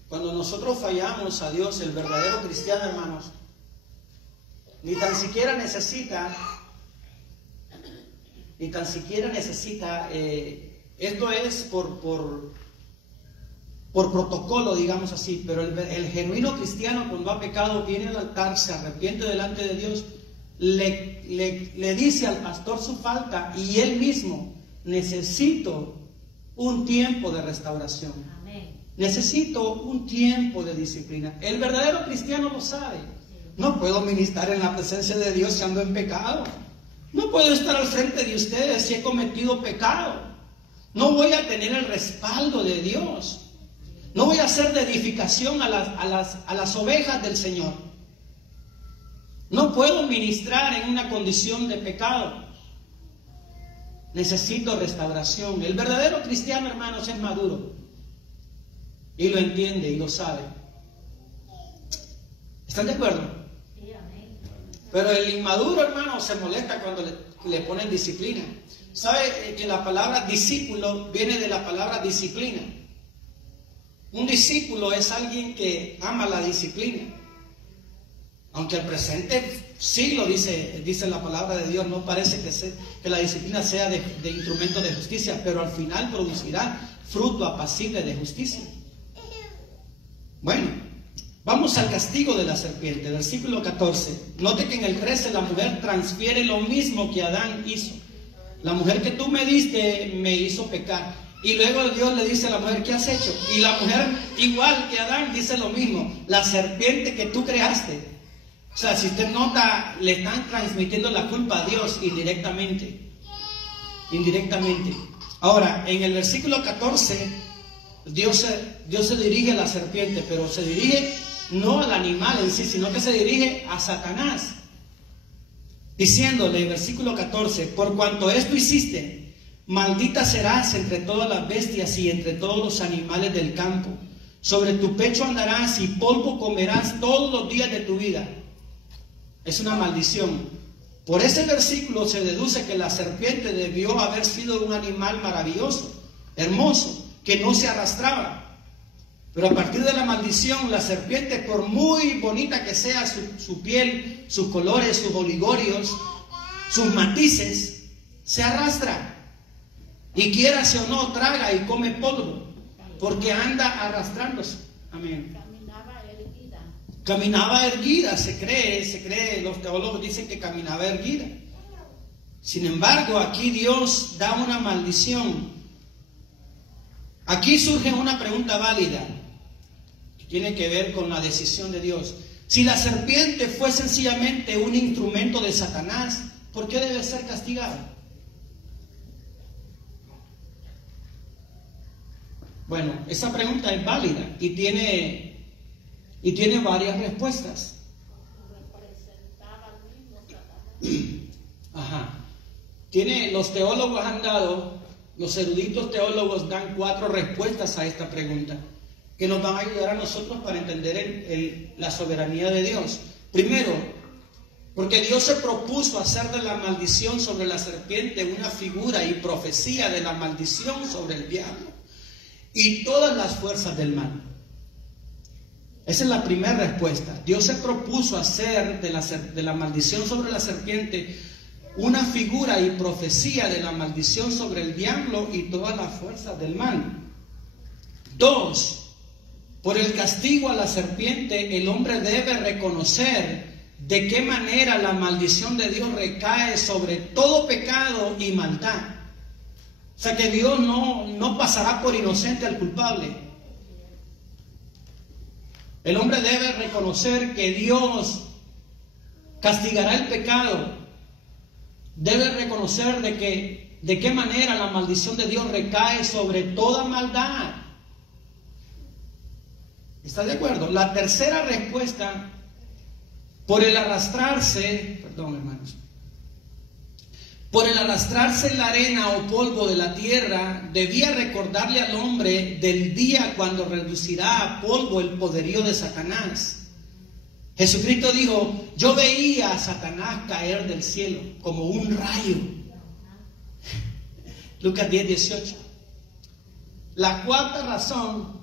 Cuando nosotros fallamos a Dios, el verdadero cristiano, hermanos, ni tan siquiera necesita, esto es por protocolo, digamos así, pero el genuino cristiano, cuando ha pecado, viene al altar, se arrepiente delante de Dios, le dice al pastor su falta y él mismo: necesito un tiempo de restauración. Amén. Necesito un tiempo de disciplina. El verdadero cristiano lo sabe. No puedo ministrar en la presencia de Dios si ando en pecado. No puedo estar al frente de ustedes si he cometido pecado. No voy a tener el respaldo de Dios. No voy a hacer de edificación a las ovejas del Señor. No puedo ministrar en una condición de pecado. Necesito restauración. El verdadero cristiano, hermanos, es maduro. Y lo entiende y lo sabe. ¿Están de acuerdo? Sí, amén. Pero el inmaduro, hermano, se molesta cuando le ponen disciplina. ¿Sabe que la palabra discípulo viene de la palabra disciplina? Un discípulo es alguien que ama la disciplina. Aunque el presente siglo, dice la palabra de Dios, no parece que la disciplina sea de instrumento de justicia, pero al final producirá fruto apacible de justicia. Bueno, vamos al castigo de la serpiente, versículo 14. Note que en el 13 la mujer transfiere lo mismo que Adán hizo. La mujer que tú me diste me hizo pecar. Y luego Dios le dice a la mujer, ¿qué has hecho? Y la mujer, igual que Adán, dice lo mismo. La serpiente que tú creaste. O sea, si usted nota, le están transmitiendo la culpa a Dios indirectamente. Indirectamente. Ahora, en el versículo 14, Dios se dirige a la serpiente, pero se dirige no al animal en sí, sino que se dirige a Satanás. Diciéndole, versículo 14, por cuanto esto hiciste, maldita serás entre todas las bestias y entre todos los animales del campo. Sobre tu pecho andarás y polvo comerás todos los días de tu vida. Es una maldición. Por ese versículo se deduce que la serpiente debió haber sido un animal maravilloso, hermoso, que no se arrastraba. Pero a partir de la maldición, la serpiente, por muy bonita que sea su piel, sus colores, sus oligorios, sus matices, se arrastra. Y quiera o no, traga y come polvo, porque anda arrastrándose. Amén. Caminaba erguida, se cree, los teólogos dicen que caminaba erguida. Sin embargo, aquí Dios da una maldición. Aquí surge una pregunta válida, que tiene que ver con la decisión de Dios. Si la serpiente fue sencillamente un instrumento de Satanás, ¿por qué debe ser castigada? Bueno, esa pregunta es válida y tiene varias respuestas. Ajá. Los teólogos han dado, los eruditos teólogos dan 4 respuestas a esta pregunta que nos van a ayudar a nosotros para entender la soberanía de Dios. Primero, porque Dios se propuso hacer de la maldición sobre la serpiente una figura y profecía de la maldición sobre el diablo y todas las fuerzas del mal. Esa es la primera respuesta. Dios se propuso hacer de la maldición sobre la serpiente una figura y profecía de la maldición sobre el diablo y todas las fuerzas del mal. 2. Por el castigo a la serpiente, el hombre debe reconocer de qué manera la maldición de Dios recae sobre todo pecado y maldad. O sea que Dios no pasará por inocente al culpable. El hombre debe reconocer que Dios castigará el pecado. Debe reconocer de qué manera la maldición de Dios recae sobre toda maldad. ¿Está de acuerdo? La tercera respuesta, por el arrastrarse en la arena o polvo de la tierra, debía recordarle al hombre del día cuando reducirá a polvo el poderío de Satanás. Jesucristo dijo, yo veía a Satanás caer del cielo como un rayo. Lucas 10:18. La cuarta razón,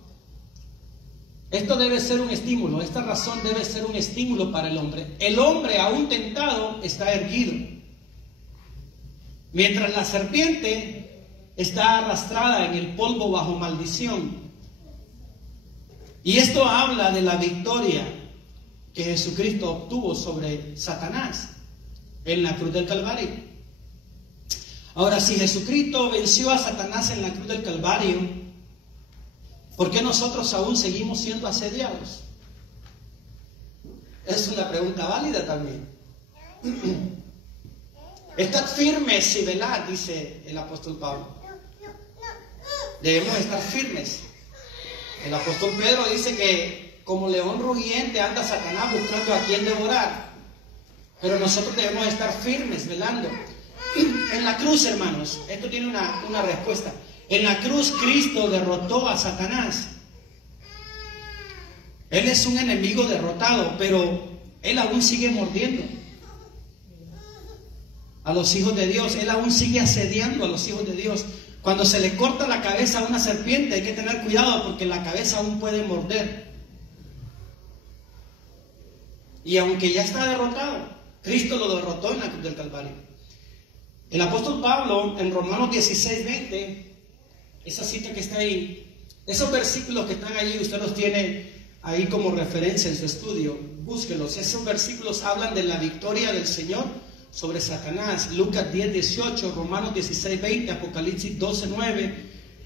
esto debe ser un estímulo, esta razón debe ser un estímulo para el hombre. El hombre, aún tentado, está erguido, mientras la serpiente está arrastrada en el polvo bajo maldición. Y esto habla de la victoria que Jesucristo obtuvo sobre Satanás en la cruz del Calvario. Ahora, si Jesucristo venció a Satanás en la cruz del Calvario, ¿por qué nosotros aún seguimos siendo asediados? Es una pregunta válida también. Estad firmes y velad, dice el apóstol Pablo. Debemos estar firmes. El apóstol Pedro dice que como león rugiente anda Satanás buscando a quien devorar. Pero nosotros debemos estar firmes, velando. En la cruz, hermanos, esto tiene una respuesta. En la cruz Cristo derrotó a Satanás. Él es un enemigo derrotado, pero él aún sigue mordiendo a los hijos de Dios. Él aún sigue asediando a los hijos de Dios. Cuando se le corta la cabeza a una serpiente, hay que tener cuidado porque la cabeza aún puede morder. Y aunque ya está derrotado, Cristo lo derrotó en la cruz del Calvario. El apóstol Pablo, en Romanos 16:20, esa cita que está ahí, esos versículos que están allí, usted los tiene ahí como referencia en su estudio, búsquelos. Esos versículos hablan de la victoria del Señor sobre Satanás. Lucas 10:18, Romanos 16:20, Apocalipsis 12:9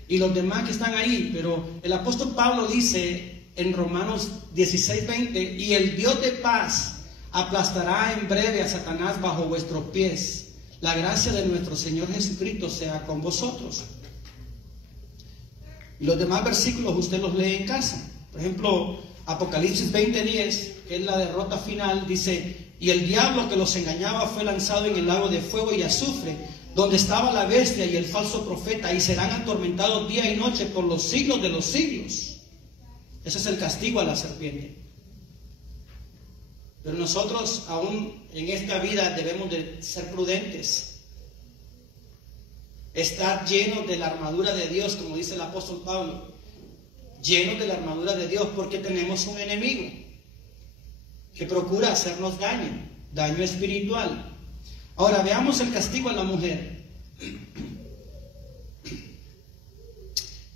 y los demás que están ahí. Pero el apóstol Pablo dice en Romanos 16:20, y el Dios de paz aplastará en breve a Satanás bajo vuestros pies. La gracia de nuestro Señor Jesucristo sea con vosotros. Y los demás versículos usted los lee en casa. Por ejemplo, Apocalipsis 20:10, que es la derrota final, dice: y el diablo que los engañaba fue lanzado en el lago de fuego y azufre, donde estaba la bestia y el falso profeta, y serán atormentados día y noche por los siglos de los siglos. Ese es el castigo a la serpiente. Pero nosotros aún en esta vida debemos de ser prudentes, estar llenos de la armadura de Dios, como dice el apóstol Pablo, llenos de la armadura de Dios, porque tenemos un enemigo que procura hacernos daño espiritual. Ahora veamos el castigo a la mujer.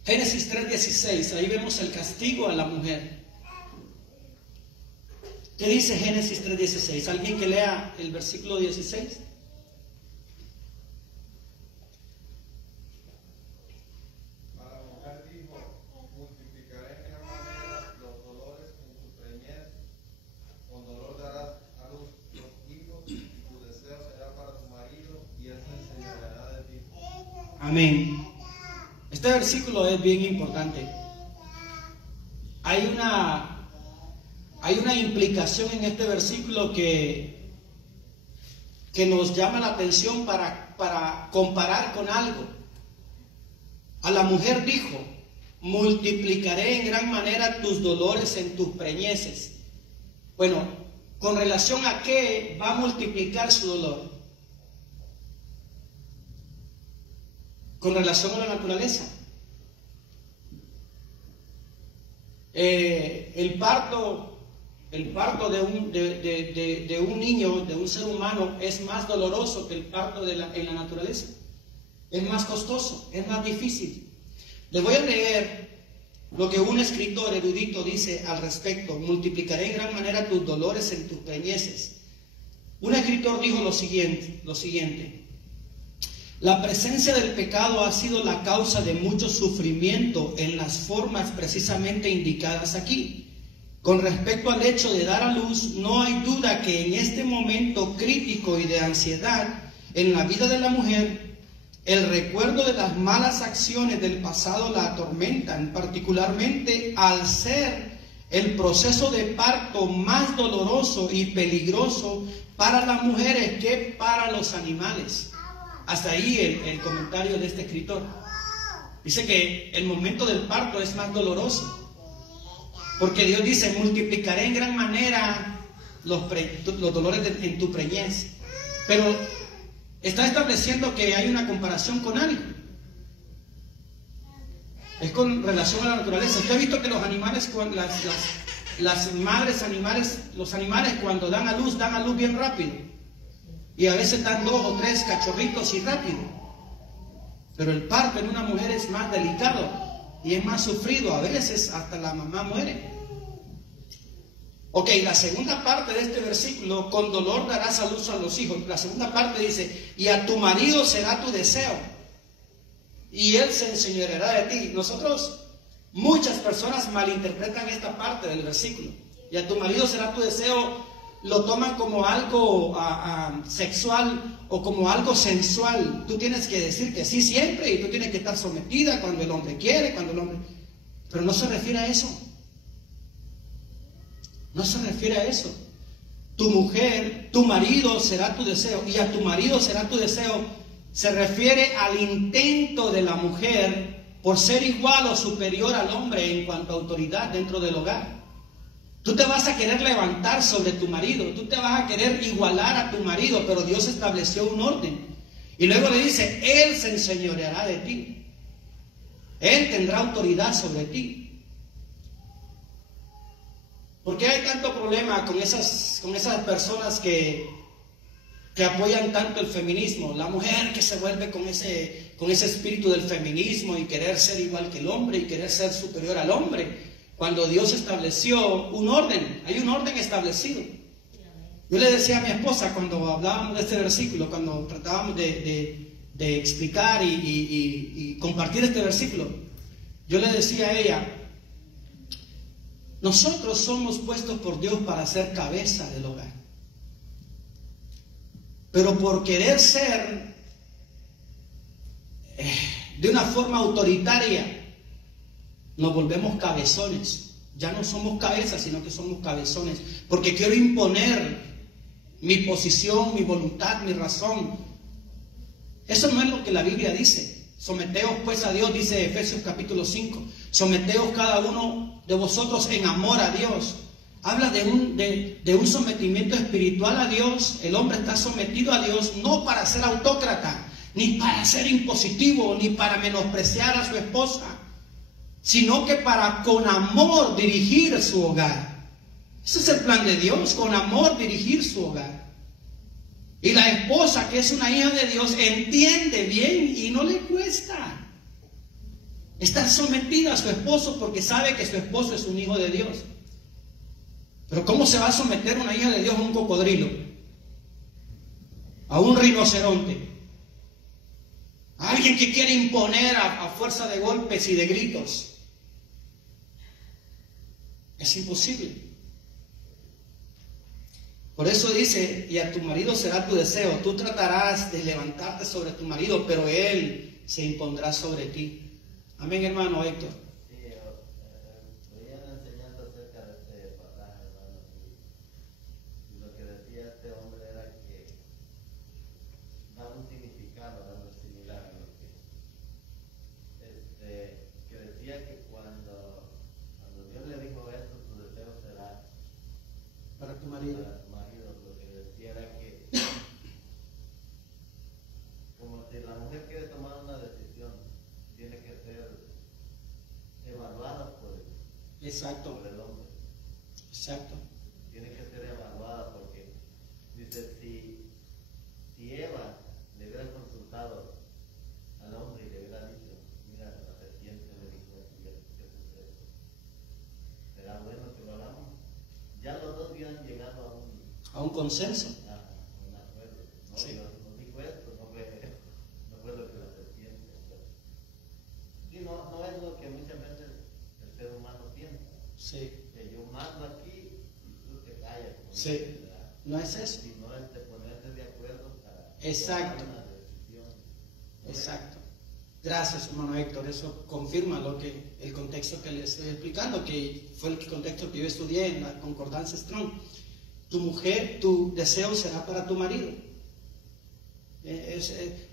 Génesis 3:16, ahí vemos el castigo a la mujer. ¿Qué dice Génesis 3:16? ¿Alguien que lea el versículo 16? Amén. Este versículo es bien importante. Hay una implicación en este versículo que nos llama la atención para comparar con algo. A la mujer dijo: multiplicaré en gran manera tus dolores en tus preñeces. Bueno, ¿con relación a qué va a multiplicar su dolor? Con relación a la naturaleza. El parto de un niño, de un ser humano, es más doloroso que el parto en la naturaleza. Es más costoso, es más difícil. Les voy a leer lo que un escritor erudito dice al respecto: multiplicaré en gran manera tus dolores en tus preñeces. Un escritor dijo lo siguiente: la presencia del pecado ha sido la causa de mucho sufrimiento en las formas precisamente indicadas aquí. Con respecto al hecho de dar a luz, no hay duda que en este momento crítico y de ansiedad en la vida de la mujer, el recuerdo de las malas acciones del pasado la atormentan, particularmente al ser el proceso de parto más doloroso y peligroso para las mujeres que para los animales. Hasta ahí el comentario de este escritor. Dice que el momento del parto es más doloroso, porque Dios dice: multiplicaré en gran manera los dolores en tu preñez. Pero está estableciendo que hay una comparación con algo. Es con relación a la naturaleza. Usted ha visto que los animales, las madres animales, los animales cuando dan a luz bien rápido. Y a veces dan 2 o 3 cachorritos y rápido. Pero el parto en una mujer es más delicado y es más sufrido. A veces hasta la mamá muere. Ok, la segunda parte de este versículo: con dolor darás a luz a los hijos. La segunda parte dice: y a tu marido será tu deseo, y él se enseñoreará de ti. Muchas personas malinterpretan esta parte del versículo. Y a tu marido será tu deseo, lo toman como algo sexual o como algo sensual. Tú tienes que decir que sí siempre, y tú tienes que estar sometida cuando el hombre quiere, pero no se refiere a eso. No se refiere a eso. Tu mujer, tu marido será tu deseo, y a tu marido será tu deseo se refiere al intento de la mujer por ser igual o superior al hombre en cuanto a autoridad dentro del hogar. Tú te vas a querer levantar sobre tu marido, tú te vas a querer igualar a tu marido, pero Dios estableció un orden. Y luego le dice, Él se enseñoreará de ti. Él tendrá autoridad sobre ti. ¿Por qué hay tanto problema con esas personas que apoyan tanto el feminismo? La mujer que se vuelve con ese espíritu del feminismo y querer ser igual que el hombre y querer ser superior al hombre. Cuando Dios estableció un orden, hay un orden establecido. Yo le decía a mi esposa cuando hablábamos de este versículo, cuando tratábamos de explicar y compartir este versículo, yo le decía a ella, nosotros somos puestos por Dios para ser cabeza del hogar. Pero por querer ser de una forma autoritaria, nos volvemos cabezones. Ya no somos cabezas, sino que somos cabezones. Porque quiero imponer mi posición, mi voluntad, mi razón. Eso no es lo que la Biblia dice. Someteos pues a Dios, dice Efesios capítulo 5. Someteos cada uno de vosotros en amor a Dios. Habla de un sometimiento espiritual a Dios. El hombre está sometido a Dios no para ser autócrata, ni para ser impositivo, ni para menospreciar a su esposa, sino que para con amor dirigir su hogar. Ese es el plan de Dios, con amor dirigir su hogar. Y la esposa, que es una hija de Dios, entiende bien y no le cuesta estar sometida a su esposo porque sabe que su esposo es un hijo de Dios. Pero ¿cómo se va a someter una hija de Dios a un cocodrilo? A un rinoceronte. A alguien que quiere imponer a fuerza de golpes y de gritos. Es imposible. Por eso dice, y a tu marido será tu deseo. Tú tratarás de levantarte sobre tu marido, pero él se impondrá sobre ti. Amén, hermano Héctor. Sí, voy a enseñando acerca de este pasaje, hermano. Y lo que decía este hombre era que da un significado, algo similar a lo que decía que cuando Dios le dijo esto, tu deseo será Para tu marido. para tu marido. Lo que decía era que como si la mujer quiere tomar una decisión, tiene que ser evaluada por Exacto. el hombre. Exacto. Tiene que ser evaluada porque dice, si Eva le hubiera consultado al hombre y le hubiera dicho, mira, la serpiente le dijo esto y esto, ¿qué sucede? ¿Será bueno que lo hagamos? Ya los dos habían llegado A un consenso. un acuerdo. No, Sí. Dios nos dijo esto, no fue lo que la serpiente. Y no es lo que muchas veces el ser humano piensa. Sí. Que yo mando aquí y tú te callas. Sí. No es eso. Si no es de ponerse de acuerdo para Exacto. tomar una decisión. Exacto. Gracias, hermano Héctor. Eso confirma el contexto que les estoy explicando, que fue el contexto que yo estudié en la Concordancia Strong. Tu mujer, tu deseo será para tu marido.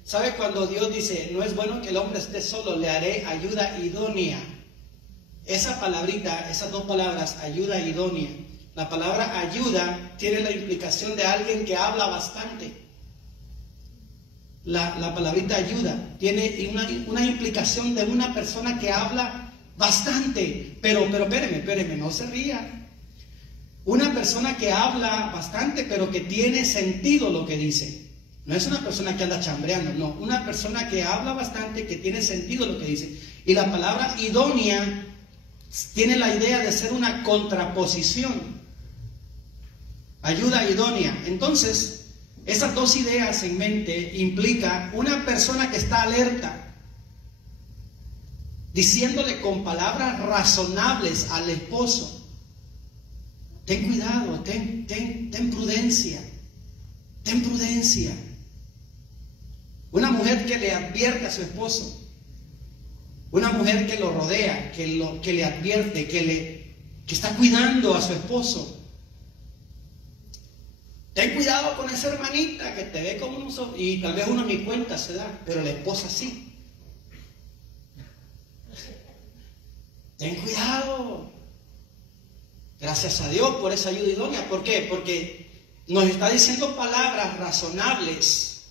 ¿Sabe cuando Dios dice, no es bueno que el hombre esté solo, le haré ayuda idónea? Esa palabrita, esas dos palabras, ayuda idónea. La palabra ayuda tiene la implicación de alguien que habla bastante. La palabrita ayuda tiene una implicación de una persona que habla bastante. Pero espéreme, no se ría. Una persona que habla bastante, pero que tiene sentido lo que dice. No es una persona que anda chambreando, no. Una persona que habla bastante, que tiene sentido lo que dice. Y la palabra idónea tiene la idea de ser una contraposición. Ayuda idónea. Entonces, esas dos ideas en mente implica una persona que está alerta, diciéndole con palabras razonables al esposo, ten cuidado, ten prudencia, ten prudencia. Una mujer que le advierte a su esposo, una mujer que lo rodea, que le advierte, que está cuidando a su esposo. Ten cuidado con esa hermanita que te ve como unos... Y tal vez uno ni cuenta se da, pero la esposa sí. Ten cuidado. Gracias a Dios por esa ayuda idónea. ¿Por qué? Porque nos está diciendo palabras razonables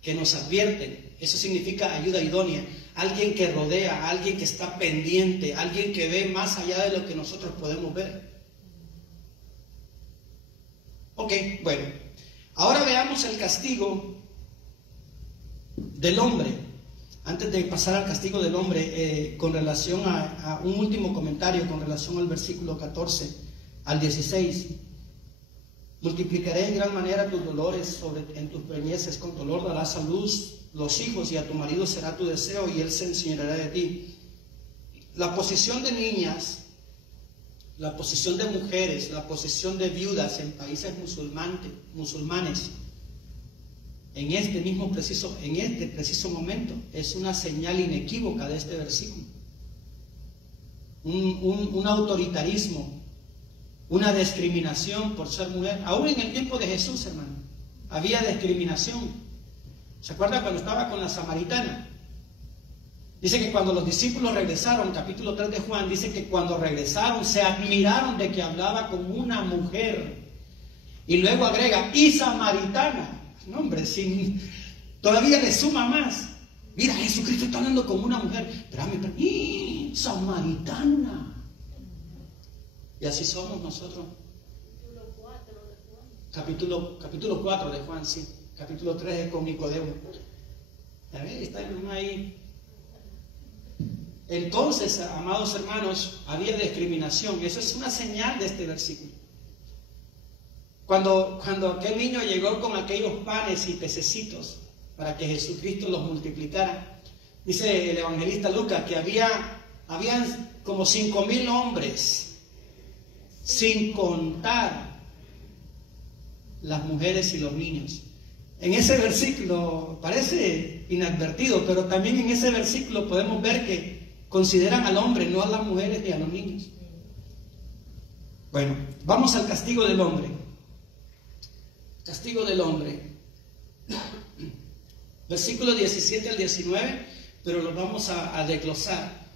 que nos advierten. Eso significa ayuda idónea. Alguien que rodea, alguien que está pendiente, alguien que ve más allá de lo que nosotros podemos ver. Ok, bueno. Ahora veamos el castigo del hombre. Antes de pasar al castigo del hombre, con relación a un último comentario, con relación al versículo 14 al 16. Multiplicaré en gran manera tus dolores en tus preñeces, con dolor darás a luz los hijos, y a tu marido será tu deseo, y él se enseñará de ti. La posición de niñas, la posición de mujeres, la posición de viudas en países musulmanes, en este preciso momento, es una señal inequívoca de este versículo. Un autoritarismo, una discriminación por ser mujer. Aún en el tiempo de Jesús, hermano, había discriminación. ¿Se acuerdan cuando estaba con la samaritana? Dice que cuando los discípulos regresaron, capítulo 3 de Juan, dice que cuando regresaron se admiraron de que hablaba como una mujer. Y luego agrega, y samaritana. No, hombre, todavía le suma más. Mira, Jesucristo está hablando como una mujer. Espérame, ¡y samaritana! Y así somos nosotros. Capítulo 4 de Juan, sí. Capítulo 3 es con Nicodemo. ¿Ya ves? Está ahí. Entonces, amados hermanos, había discriminación. Eso es una señal de este versículo. Cuando aquel niño llegó con aquellos panes y pececitos para que Jesucristo los multiplicara, dice el evangelista Lucas que habían como 5,000 hombres, sin contar las mujeres y los niños. En ese versículo parece inadvertido, pero también en ese versículo podemos ver que consideran al hombre, no a las mujeres ni a los niños. Bueno, vamos al castigo del hombre. Castigo del hombre. Versículo 17 al 19, pero los vamos a desglosar.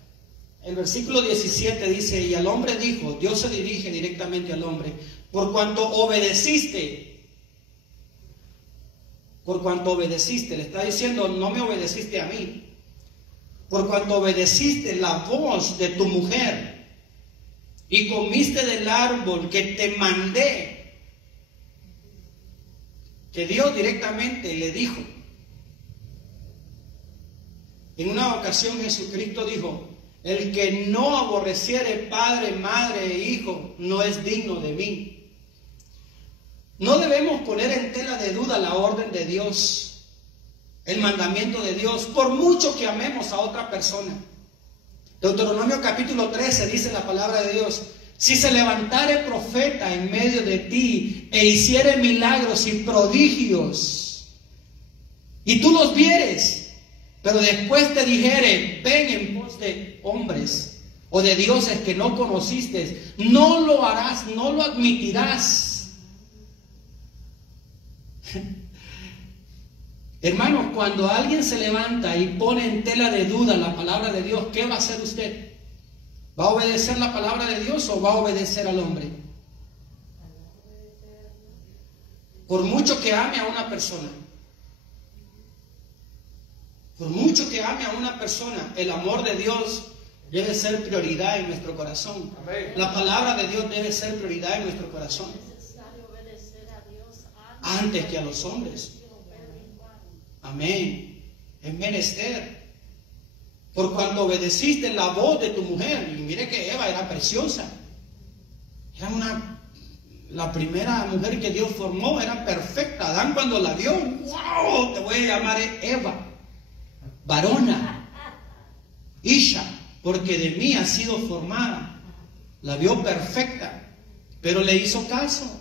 El versículo 17 dice, y al hombre dijo, Dios se dirige directamente al hombre, por cuanto obedeciste, le está diciendo, no me obedeciste a mí, por cuanto obedeciste la voz de tu mujer y comiste del árbol que te mandé, que Dios directamente le dijo. En una ocasión Jesucristo dijo, el que no aborreciere padre, madre e hijo, no es digno de mí. No debemos poner en tela de duda la orden de Dios, el mandamiento de Dios, por mucho que amemos a otra persona. Deuteronomio capítulo 13 dice la palabra de Dios, si se levantare profeta en medio de ti e hiciere milagros y prodigios, y tú los vieres, pero después te dijere, ven en pos de hombres o de dioses que no conociste, no lo harás, no lo admitirás. Hermanos, cuando alguien se levanta y pone en tela de duda la palabra de Dios, ¿qué va a hacer usted? ¿Va a obedecer la palabra de Dios o va a obedecer al hombre? Por mucho que ame a una persona, el amor de Dios debe ser prioridad en nuestro corazón. La palabra de Dios debe ser prioridad en nuestro corazón. Antes que a los hombres. Amén. Es menester. Por cuanto obedeciste la voz de tu mujer. Y mire que Eva era preciosa. Era la primera mujer que Dios formó. Era perfecta. Adán cuando la vio, wow, te voy a llamar Eva, varona, Isha, porque de mí ha sido formada. La vio perfecta, pero le hizo caso.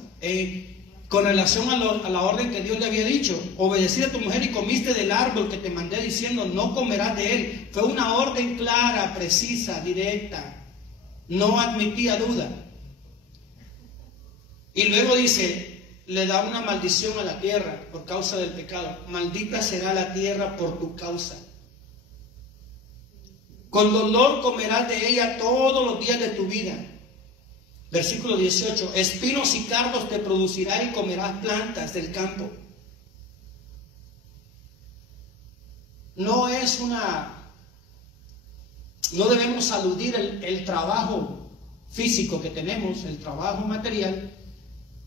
Con relación a la orden que Dios le había dicho, obedeciste a tu mujer y comiste del árbol que te mandé diciendo, no comerás de él. Fue una orden clara, precisa, directa. No admitía duda. Y luego dice, le da una maldición a la tierra por causa del pecado. Maldita será la tierra por tu causa. Con dolor comerás de ella todos los días de tu vida. Versículo 18, espinos y cardos te producirá y comerás plantas del campo. No debemos aludir el trabajo físico que tenemos, el trabajo material,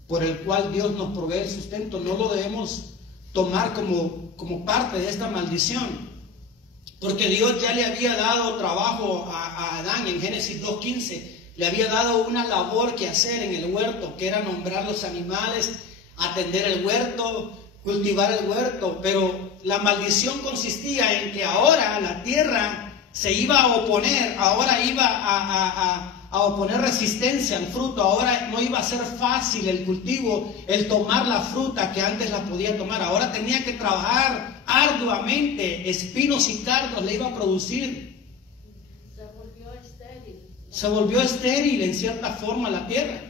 por el cual Dios nos provee el sustento. No lo debemos tomar como parte de esta maldición, porque Dios ya le había dado trabajo a Adán en Génesis 2:15. Le había dado una labor que hacer en el huerto, que era nombrar los animales, atender el huerto, cultivar el huerto. Pero la maldición consistía en que ahora la tierra se iba a oponer, ahora iba a oponer resistencia al fruto, ahora no iba a ser fácil el cultivo, el tomar la fruta que antes la podía tomar. Ahora tenía que trabajar arduamente, espinos y cardos le iba a producir. Se volvió estéril en cierta forma la tierra.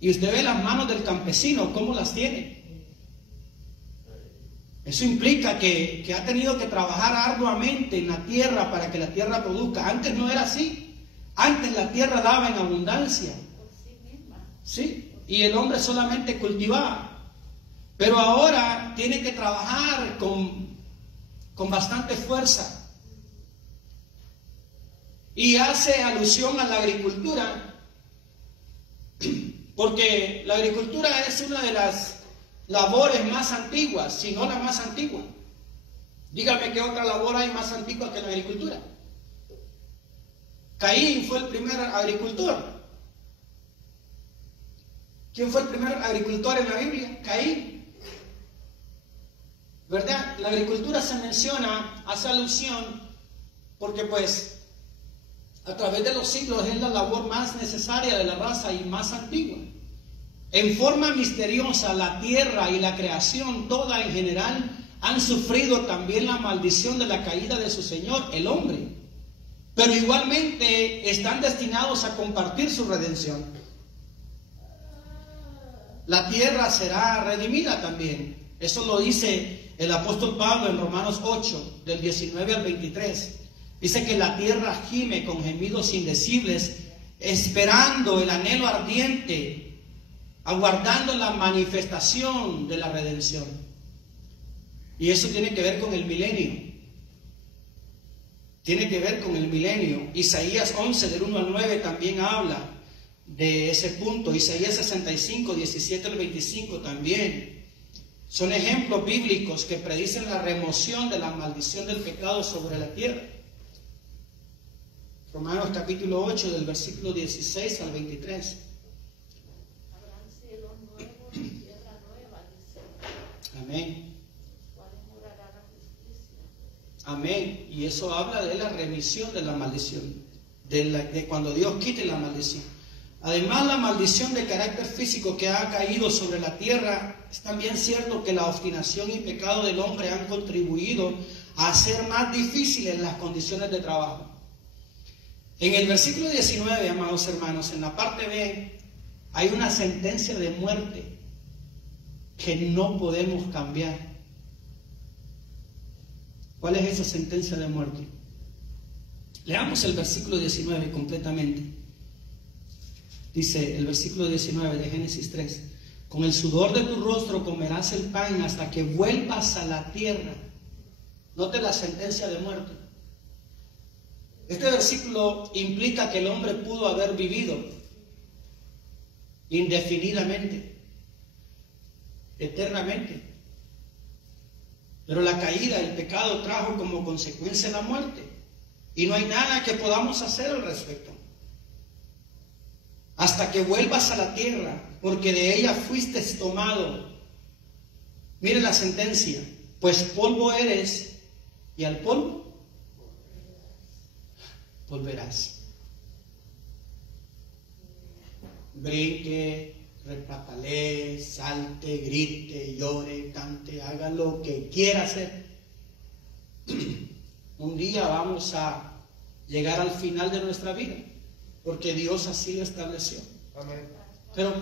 Y usted ve las manos del campesino, ¿cómo las tiene? Eso implica que ha tenido que trabajar arduamente en la tierra para que la tierra produzca. Antes no era así. Antes la tierra daba en abundancia. Sí, y el hombre solamente cultivaba. Pero ahora tiene que trabajar con bastante fuerza. Y hace alusión a la agricultura, porque la agricultura es una de las labores más antiguas, si no la más antigua. Dígame qué otra labor hay más antigua que la agricultura. Caín fue el primer agricultor. ¿Quién fue el primer agricultor en la Biblia? Caín. ¿Verdad? La agricultura se menciona, hace alusión, porque pues a través de los siglos es la labor más necesaria de la raza y más antigua. En forma misteriosa, la tierra y la creación toda en general han sufrido también la maldición de la caída de su Señor, el hombre. Pero igualmente están destinados a compartir su redención. La tierra será redimida también. Eso lo dice el apóstol Pablo en Romanos 8, del 19 al 23. Dice que la tierra gime con gemidos indecibles, esperando el anhelo ardiente, aguardando la manifestación de la redención. Y eso tiene que ver con el milenio. Tiene que ver con el milenio. Isaías 11, del 1 al 9, también habla de ese punto. Isaías 65, 17 al 25 también. Son ejemplos bíblicos que predicen la remoción de la maldición del pecado sobre la tierra. Romanos capítulo 8, del versículo 16 al 23. Habrán cielos nuevos y tierra nueva, dice. Amén. ¿Cuáles morará la justicia? Amén. Y eso habla de la remisión de la maldición, de cuando Dios quite la maldición. Además, la maldición de carácter físico que ha caído sobre la tierra, es también cierto que la obstinación y pecado del hombre han contribuido a hacer más difíciles las condiciones de trabajo. En el versículo 19, amados hermanos, en la parte B, hay una sentencia de muerte que no podemos cambiar. ¿Cuál es esa sentencia de muerte? Leamos el versículo 19 completamente. Dice el versículo 19 de Génesis 3: con el sudor de tu rostro comerás el pan hasta que vuelvas a la tierra. Note la sentencia de muerte. Este versículo implica que el hombre pudo haber vivido indefinidamente, eternamente. Pero la caída, el pecado trajo como consecuencia la muerte. Y no hay nada que podamos hacer al respecto. Hasta que vuelvas a la tierra, porque de ella fuiste tomado. Mire la sentencia: pues polvo eres, y al polvo volverás. Brinque, repatalee, salte, grite, llore, cante, haga lo que quiera hacer. Un día vamos a llegar al final de nuestra vida, porque Dios así lo estableció. Amén. Pero,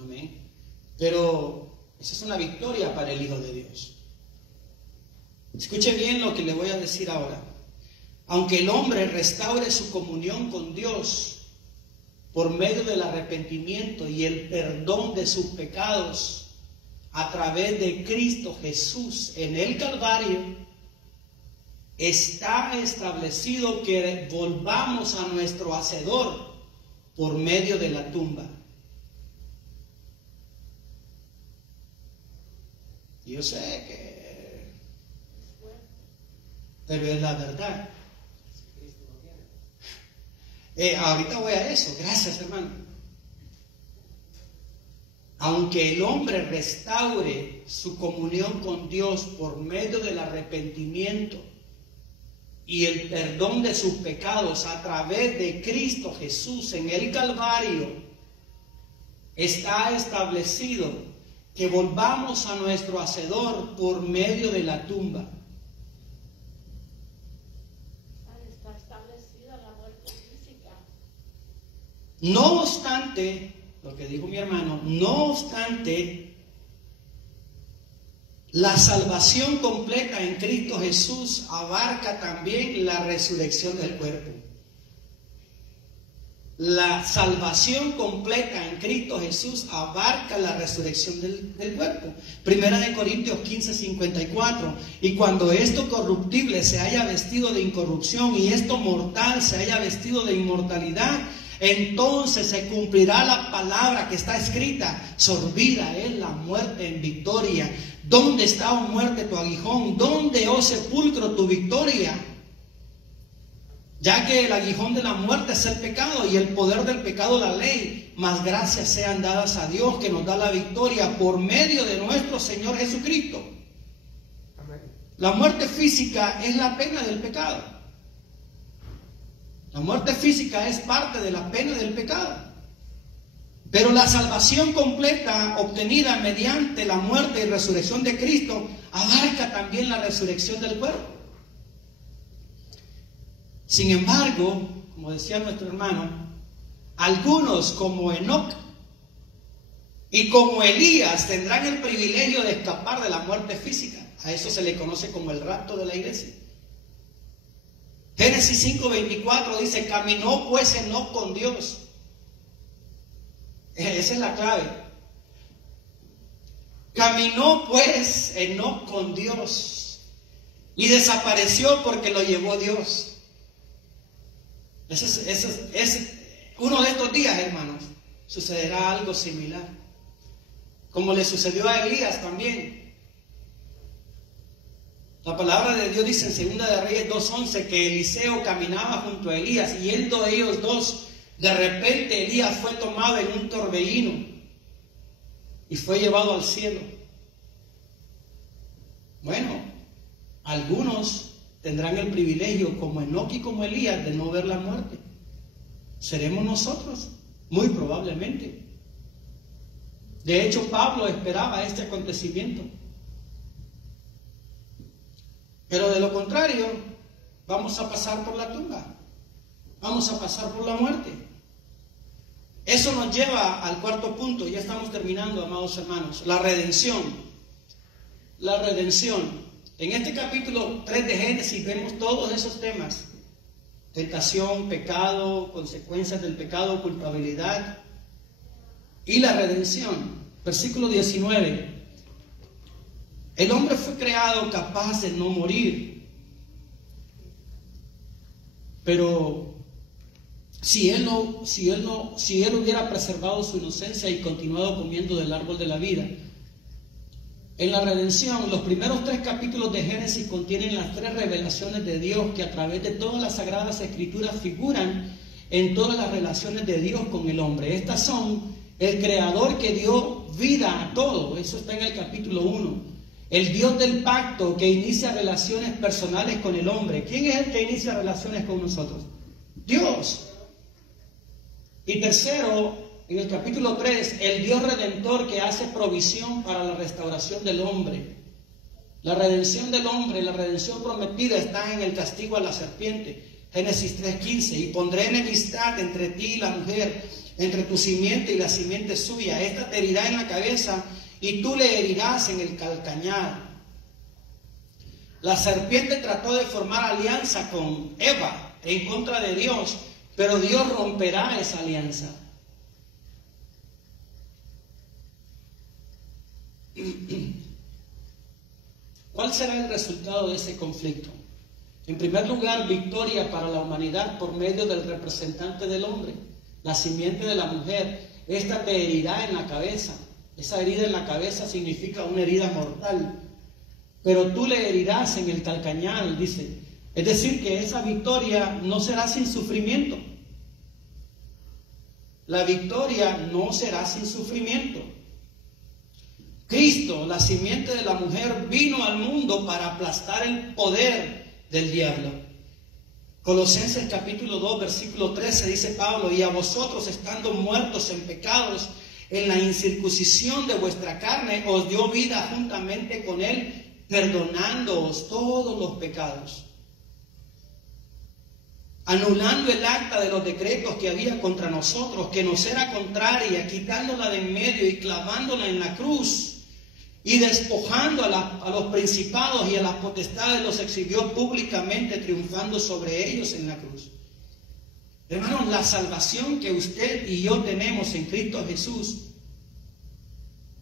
amén. Pero esa es una victoria para el Hijo de Dios. Escuche bien lo que le voy a decir ahora. aunque el hombre restaure su comunión con Dios por medio del arrepentimiento y el perdón de sus pecados a través de Cristo Jesús en el Calvario, está establecido que volvamos a nuestro Hacedor por medio de la tumba. Yo sé que, pero es la verdad. Ahorita voy a eso, gracias hermano. Aunque el hombre restaure su comunión con Dios por medio del arrepentimiento y el perdón de sus pecados a través de Cristo Jesús en el Calvario, está establecido que volvamos a nuestro Hacedor por medio de la tumba. Está establecida la muerte física. No obstante, lo que dijo mi hermano, no obstante, la salvación completa en Cristo Jesús abarca también la resurrección del cuerpo. La salvación completa en Cristo Jesús abarca la resurrección del cuerpo. Primera de Corintios 15:54. Y cuando esto corruptible se haya vestido de incorrupción y esto mortal se haya vestido de inmortalidad, entonces se cumplirá la palabra que está escrita: sorbida es la muerte en victoria. ¿Dónde está, oh muerte, tu aguijón? ¿Dónde, oh sepulcro, tu victoria? Ya que el aguijón de la muerte es el pecado y el poder del pecado la ley, mas gracias sean dadas a Dios que nos da la victoria por medio de nuestro Señor Jesucristo. La muerte física es la pena del pecado. La muerte física es parte de la pena del pecado. Pero la salvación completa obtenida mediante la muerte y resurrección de Cristo abarca también la resurrección del cuerpo. Sin embargo, como decía nuestro hermano, algunos como Enoc y como Elías tendrán el privilegio de escapar de la muerte física. A eso se le conoce como el rapto de la iglesia. Génesis 5:24 dice: caminó pues Enoc con Dios. Esa es la clave. Caminó pues Enoc con Dios y desapareció porque lo llevó Dios. Es uno de estos días, hermanos, sucederá algo similar, como le sucedió a Elías también. La palabra de Dios dice en 2 de Reyes 2:11 que Eliseo caminaba junto a Elías, y yendo ellos dos, de repente Elías fue tomado en un torbellino y fue llevado al cielo. Bueno, algunos tendrán el privilegio, como Enoc y como Elías, de no ver la muerte. ¿Seremos nosotros? Muy probablemente. De hecho, Pablo esperaba este acontecimiento. Pero de lo contrario, vamos a pasar por la tumba. Vamos a pasar por la muerte. Eso nos lleva al cuarto punto. Ya estamos terminando, amados hermanos. La redención. La redención. En este capítulo 3 de Génesis vemos todos esos temas: tentación, pecado, consecuencias del pecado, culpabilidad y la redención. Versículo 19. El hombre fue creado capaz de no morir, pero si él hubiera preservado su inocencia y continuado comiendo del árbol de la vida. En la redención, los primeros 3 capítulos de Génesis contienen las 3 revelaciones de Dios que a través de todas las sagradas escrituras figuran en todas las relaciones de Dios con el hombre. Estas son el creador que dio vida a todo, eso está en el capítulo 1. El Dios del pacto que inicia relaciones personales con el hombre. ¿Quién es el que inicia relaciones con nosotros? Dios. Y tercero, en el capítulo 3, el Dios redentor que hace provisión para la restauración del hombre. La redención del hombre, la redención prometida, está en el castigo a la serpiente. Génesis 3:15. Y pondré enemistad entre ti y la mujer, entre tu simiente y la simiente suya. Esta te herirá en la cabeza y tú le herirás en el calcañar. La serpiente trató de formar alianza con Eva en contra de Dios, pero Dios romperá esa alianza. ¿Cuál será el resultado de ese conflicto? En primer lugar, victoria para la humanidad por medio del representante del hombre, la simiente de la mujer. Esta te herirá en la cabeza. Esa herida en la cabeza significa una herida mortal. Pero tú le herirás en el calcañar, dice. Es decir, que esa victoria no será sin sufrimiento. La victoria no será sin sufrimiento. Cristo, la simiente de la mujer, vino al mundo para aplastar el poder del diablo. Colosenses capítulo 2, versículo 13 dice Pablo: y a vosotros, estando muertos en pecados, en la incircuncisión de vuestra carne, os dio vida juntamente con él, perdonándoos todos los pecados, anulando el acta de los decretos que había contra nosotros, que nos era contraria, quitándola de en medio y clavándola en la cruz, y despojando a los principados y a las potestades, los exhibió públicamente, triunfando sobre ellos en la cruz. Hermanos, la salvación que usted y yo tenemos en Cristo Jesús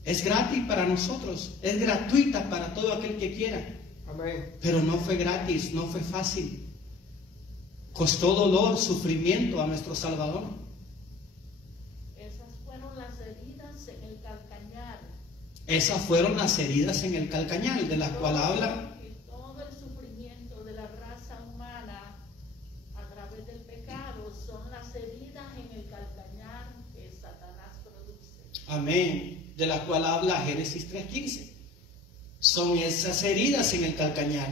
es gratis para nosotros, es gratuita para todo aquel que quiera. Amén. Pero no fue gratis, no fue fácil. Costó dolor, sufrimiento a nuestro Salvador. Esas fueron las heridas en el calcañar. Esas fueron las heridas en el calcañar, de las cuales habla. Y todo el sufrimiento de la raza humana a través del pecado son las heridas en el calcañar que Satanás produce. Amén. De la cual habla Génesis 3:15. Son esas heridas en el calcañar.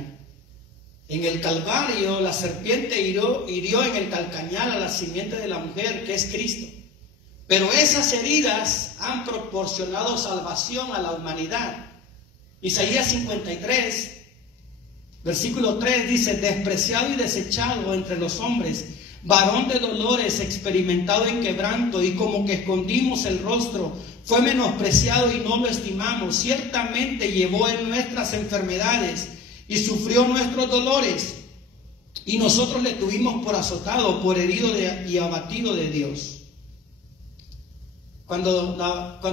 En el Calvario, la serpiente hirió en el calcañar a la simiente de la mujer, que es Cristo. Pero esas heridas han proporcionado salvación a la humanidad. Isaías 53, versículo 3 dice: despreciado y desechado entre los hombres, varón de dolores, experimentado en quebranto, y como que escondimos el rostro, fue menospreciado y no lo estimamos. Ciertamente llevó en nuestras enfermedades y sufrió nuestros dolores, y nosotros le tuvimos por azotado, por herido y abatido de Dios. Cuando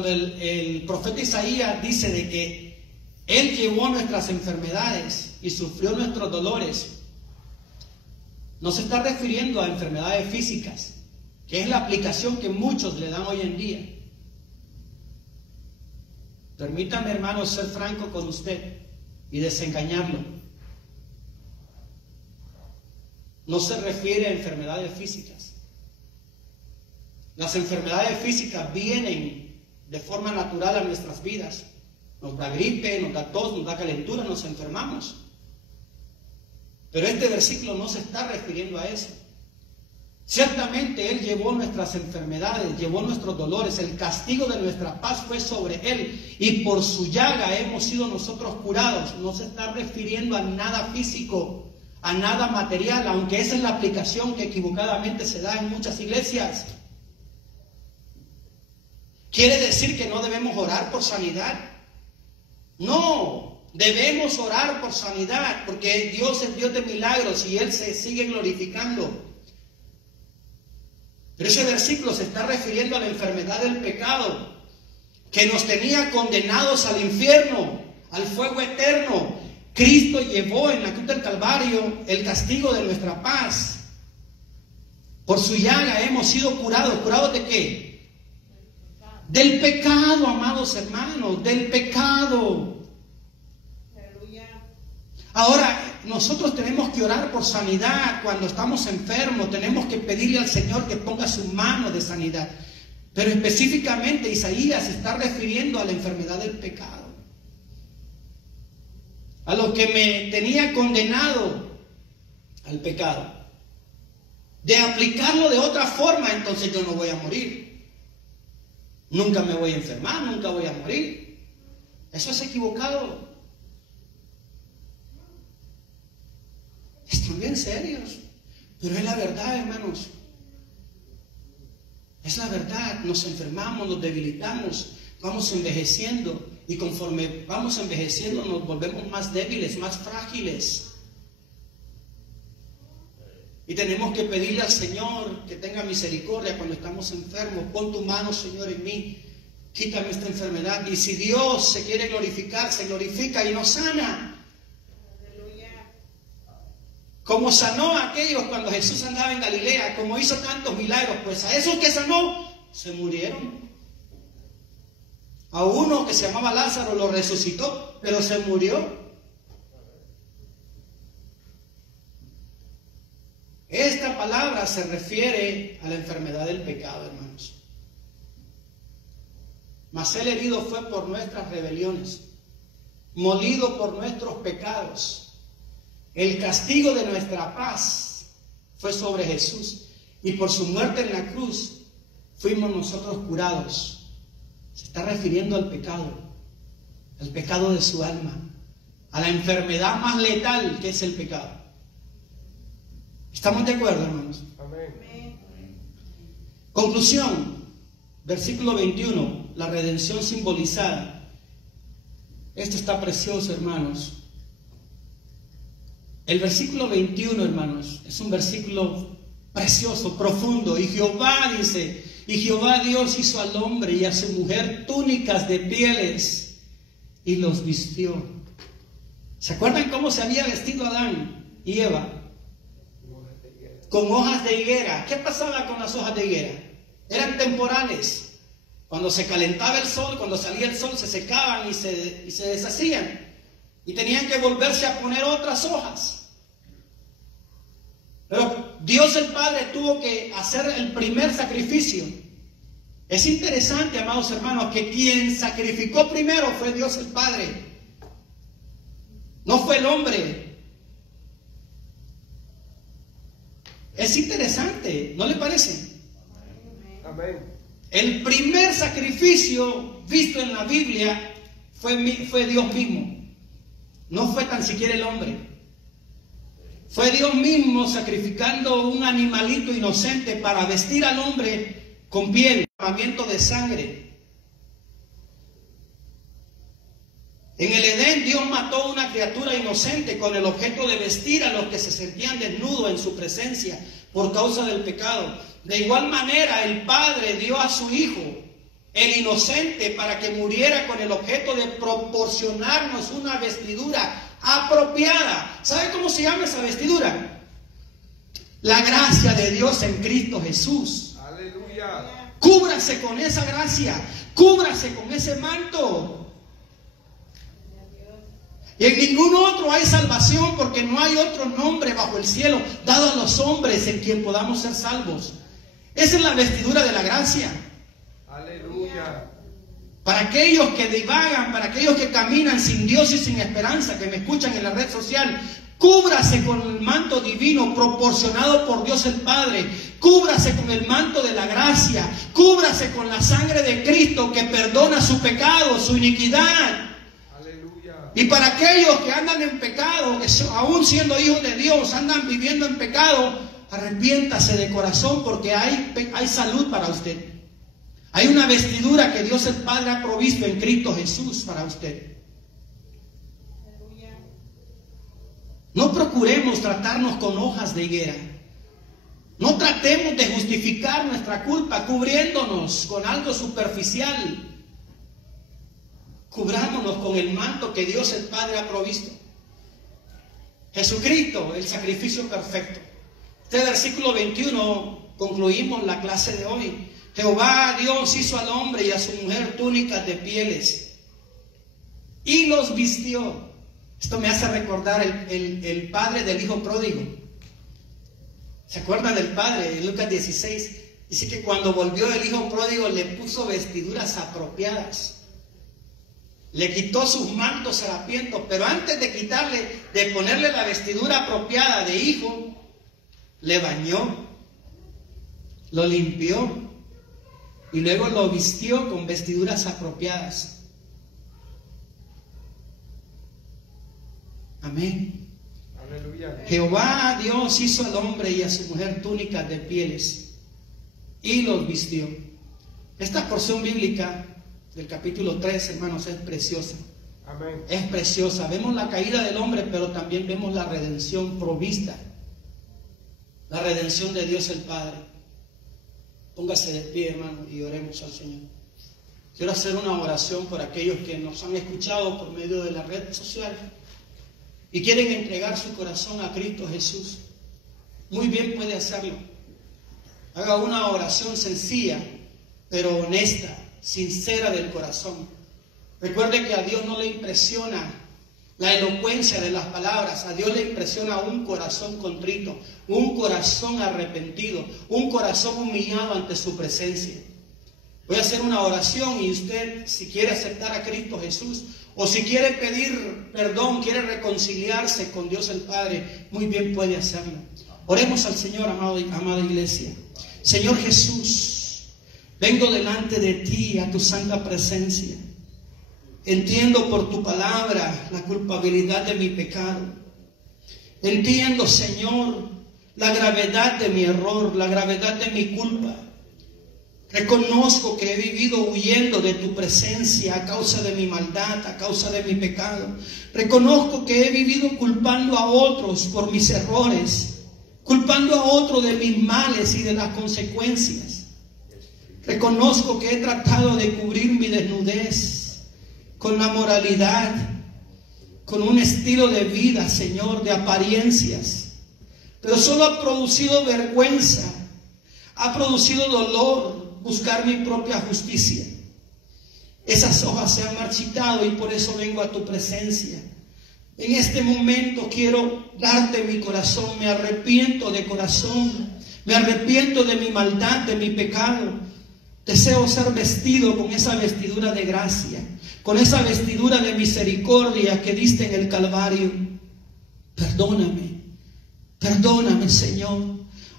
el profeta Isaías dice de que Él llevó nuestras enfermedades y sufrió nuestros dolores, no se está refiriendo a enfermedades físicas, que es la aplicación que muchos le dan hoy en día. Permítame, hermano, ser franco con usted y desengañarlo. No se refiere a enfermedades físicas. Las enfermedades físicas vienen de forma natural a nuestras vidas. Nos da gripe, nos da tos, nos da calentura, nos enfermamos. Pero este versículo no se está refiriendo a eso. Ciertamente Él llevó nuestras enfermedades, llevó nuestros dolores, el castigo de nuestra paz fue sobre Él, y por su llaga hemos sido nosotros curados. No se está refiriendo a nada físico, a nada material, aunque esa es la aplicación que equivocadamente se da en muchas iglesias. ¿Quiere decir que no debemos orar por sanidad? No, debemos orar por sanidad, porque Dios es Dios de milagros y Él se sigue glorificando. Pero ese versículo se está refiriendo a la enfermedad del pecado, que nos tenía condenados al infierno, al fuego eterno. Cristo llevó en la cruz del Calvario el castigo de nuestra paz. Por su llaga hemos sido curados. ¿Curados de qué? Del pecado, amados hermanos, del pecado. Ahora, nosotros tenemos que orar por sanidad cuando estamos enfermos. Tenemos que pedirle al Señor que ponga su mano de sanidad. Pero específicamente Isaías se está refiriendo a la enfermedad del pecado. A lo que me tenía condenado al pecado. De aplicarlo de otra forma, entonces yo no voy a morir. Nunca me voy a enfermar, nunca voy a morir. Eso es equivocado. Están bien serios, pero es la verdad, hermanos. Es la verdad. Nos enfermamos, nos debilitamos, vamos envejeciendo. Y conforme vamos envejeciendo nos volvemos más débiles, más frágiles. Y tenemos que pedirle al Señor que tenga misericordia cuando estamos enfermos. Pon tu mano, Señor, en mí. Quítame esta enfermedad. Y si Dios se quiere glorificar, se glorifica y nos sana. Como sanó a aquellos cuando Jesús andaba en Galilea, como hizo tantos milagros, pues a esos que sanó se murieron. A uno que se llamaba Lázaro lo resucitó, pero se murió. Esta palabra se refiere a la enfermedad del pecado, hermanos. Mas el herido fue por nuestras rebeliones, molido por nuestros pecados. El castigo de nuestra paz fue sobre Jesús, y por su muerte en la cruz fuimos nosotros curados. Se está refiriendo al pecado de su alma, a la enfermedad más letal que es el pecado. ¿Estamos de acuerdo, hermanos? Amén. Conclusión, versículo 21, la redención simbolizada. Esto está precioso, hermanos. El versículo 21, hermanos, es un versículo precioso, profundo. Y Jehová dice, y Jehová Dios hizo al hombre y a su mujer túnicas de pieles y los vistió. ¿Se acuerdan cómo se había vestido Adán y Eva? Con hojas de higuera. ¿Qué pasaba con las hojas de higuera? Eran temporales. Cuando se calentaba el sol, cuando salía el sol, se secaban y se deshacían. Y tenían que volverse a poner otras hojas. Pero Dios el Padre tuvo que hacer el primer sacrificio. Es interesante, amados hermanos, que quien sacrificó primero fue Dios el Padre. No fue el hombre. Es interesante, ¿no le parece? Amén. El primer sacrificio visto en la Biblia fue Dios mismo. No fue tan siquiera el hombre. Fue Dios mismo sacrificando un animalito inocente para vestir al hombre con piel, derramamiento de sangre. En el Edén Dios mató a una criatura inocente con el objeto de vestir a los que se sentían desnudos en su presencia por causa del pecado. De igual manera el Padre dio a su Hijo, el inocente, para que muriera con el objeto de proporcionarnos una vestidura apropiada. ¿Sabe cómo se llama esa vestidura? La gracia de Dios en Cristo Jesús. Aleluya. Cúbrase con esa gracia, cúbrase con ese manto. Y en ningún otro hay salvación, porque no hay otro nombre bajo el cielo dado a los hombres en quien podamos ser salvos. Esa es la vestidura de la gracia. Aleluya. Para aquellos que divagan, para aquellos que caminan sin Dios y sin esperanza, que me escuchan en la red social, cúbrase con el manto divino proporcionado por Dios el Padre. Cúbrase con el manto de la gracia. Cúbrase con la sangre de Cristo que perdona su pecado, su iniquidad. Y para aquellos que andan en pecado, que aún siendo hijos de Dios, andan viviendo en pecado, arrepiéntase de corazón, porque hay salud para usted. Hay una vestidura que Dios el Padre ha provisto en Cristo Jesús para usted. No procuremos tratarnos con hojas de higuera. No tratemos de justificar nuestra culpa cubriéndonos con algo superficial. Cubrámonos con el manto que Dios el Padre ha provisto. Jesucristo, el sacrificio perfecto. Este versículo 21 concluimos la clase de hoy. Jehová Dios hizo al hombre y a su mujer túnicas de pieles y los vistió. Esto me hace recordar el padre del hijo pródigo. ¿Se acuerdan del padre? En Lucas 16 dice que cuando volvió el hijo pródigo le puso vestiduras apropiadas. Le quitó sus mantos harapientos, pero antes de ponerle la vestidura apropiada de hijo, le bañó, lo limpió y luego lo vistió con vestiduras apropiadas. Amén. Aleluya. Jehová Dios hizo al hombre y a su mujer túnicas de pieles y los vistió. Esta porción bíblica del capítulo 3, hermanos, es preciosa. Amén. Es preciosa. Vemos la caída del hombre, pero también vemos la redención provista. La redención de Dios el Padre. Póngase de pie, hermano, y oremos al Señor. Quiero hacer una oración por aquellos que nos han escuchado por medio de la red social y quieren entregar su corazón a Cristo Jesús. Muy bien puede hacerlo. Haga una oración sencilla, pero honesta, sincera del corazón. Recuerde que a Dios no le impresiona la elocuencia de las palabras. A Dios le impresiona un corazón contrito, un corazón arrepentido, un corazón humillado ante su presencia. Voy a hacer una oración y usted, si quiere aceptar a Cristo Jesús o si quiere pedir perdón, quiere reconciliarse con Dios el Padre, muy bien puede hacerlo. Oremos al Señor, amada iglesia. Señor Jesús, vengo delante de ti a tu santa presencia. Entiendo por tu palabra la culpabilidad de mi pecado. Entiendo, Señor, la gravedad de mi error, la gravedad de mi culpa. Reconozco que he vivido huyendo de tu presencia a causa de mi maldad, a causa de mi pecado. Reconozco que he vivido culpando a otros por mis errores, culpando a otros de mis males y de las consecuencias. Reconozco que he tratado de cubrir mi desnudez con la moralidad, con un estilo de vida, Señor, de apariencias. Pero solo ha producido vergüenza, ha producido dolor, buscar mi propia justicia. Esas hojas se han marchitado y por eso vengo a tu presencia. En este momento quiero darte mi corazón, me arrepiento de corazón, me arrepiento de mi maldad, de mi pecado. Deseo ser vestido con esa vestidura de gracia, con esa vestidura de misericordia que diste en el Calvario. Perdóname, perdóname, Señor.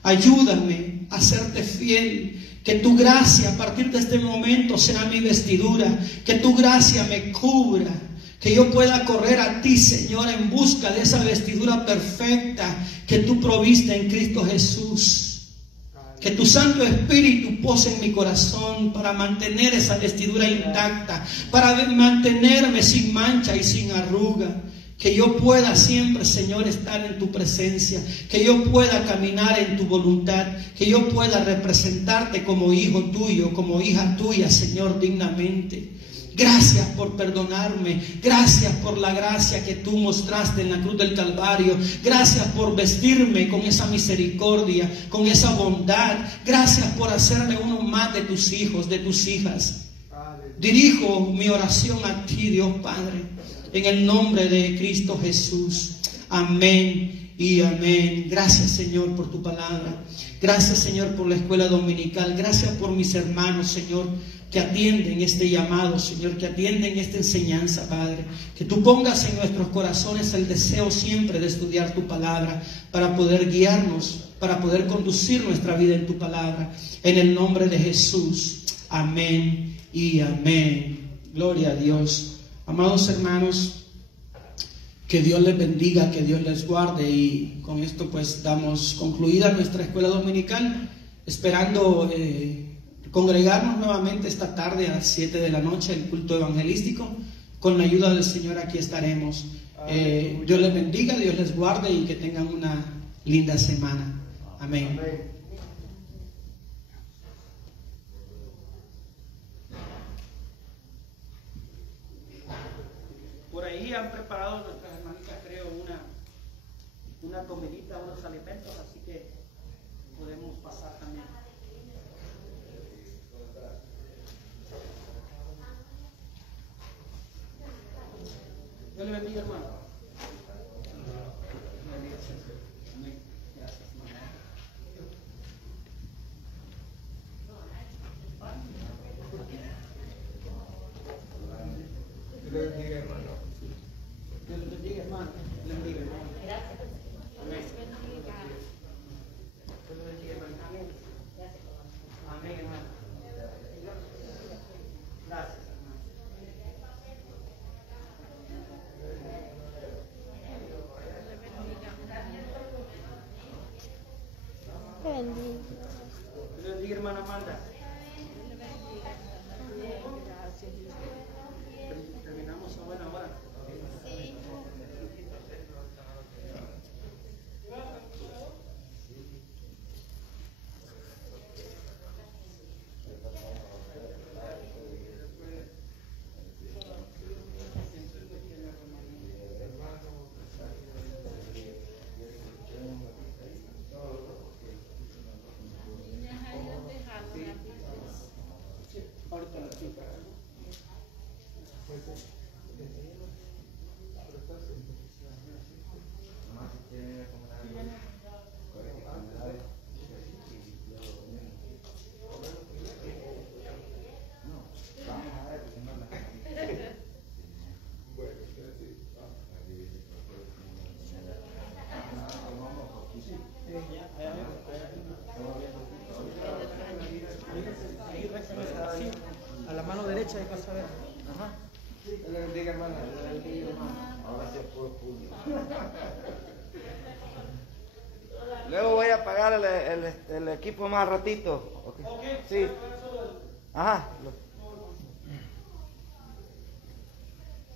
Ayúdame a serte fiel. Que tu gracia a partir de este momento sea mi vestidura. Que tu gracia me cubra. Que yo pueda correr a ti, Señor, en busca de esa vestidura perfecta que tú proviste en Cristo Jesús. Que tu Santo Espíritu pose en mi corazón para mantener esa vestidura intacta, para mantenerme sin mancha y sin arruga. Que yo pueda siempre, Señor, estar en tu presencia, que yo pueda caminar en tu voluntad, que yo pueda representarte como hijo tuyo, como hija tuya, Señor, dignamente. Gracias por perdonarme, gracias por la gracia que tú mostraste en la cruz del Calvario, gracias por vestirme con esa misericordia, con esa bondad, gracias por hacerme uno más de tus hijos, de tus hijas. Dirijo mi oración a ti, Dios Padre, en el nombre de Cristo Jesús. Amén y amén. Gracias, Señor, por tu palabra. Gracias, Señor, por la escuela dominical. Gracias por mis hermanos, Señor, que atienden este llamado, Señor, que atienden esta enseñanza, Padre. Que tú pongas en nuestros corazones el deseo siempre de estudiar tu palabra para poder guiarnos, para poder conducir nuestra vida en tu palabra. En el nombre de Jesús. Amén y amén. Gloria a Dios. Amados hermanos, que Dios les bendiga, que Dios les guarde, y con esto pues damos concluida nuestra escuela dominical, esperando congregarnos nuevamente esta tarde a las 7 de la noche, el culto evangelístico. Con la ayuda del Señor aquí estaremos. Dios les bendiga, Dios les guarde y que tengan una linda semana. Amén. Amén. Por ahí han preparado nuestras hermanitas, creo, una comidita, unos alimentos, así que podemos pasar también. Dios le bendiga, hermano. Amén. Gracias, hermano. Dios le bendiga, hermano. Dios le bendiga, hermano. Dios le bendiga, hermano. Gracias. Amén. Dios le bendiga, hermano. Amén. Amén, hermano. Gracias, hermano. Dios le bendiga, hermana Amanda. Gracias. Ahí recta, así, a la mano derecha, ahí vas a ver. Ajá. Dios le bendiga, hermana. Dios le bendiga, hermana. Ahora sí es puro puño. Luego voy a pagar el equipo más ratito. Okay. Sí. Ajá.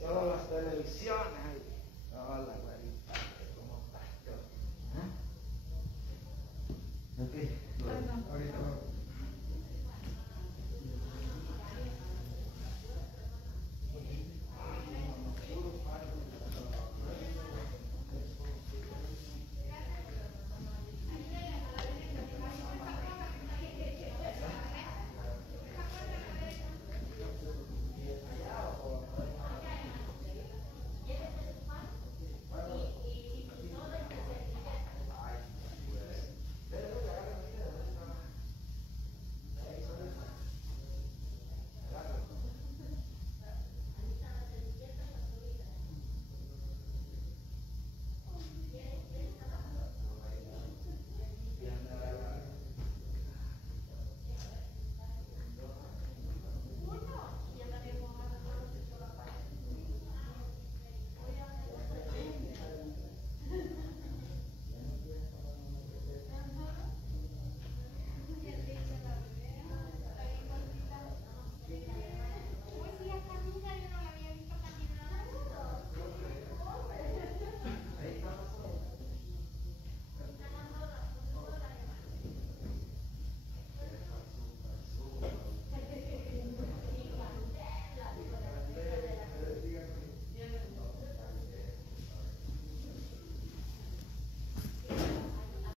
Todas las televisiones.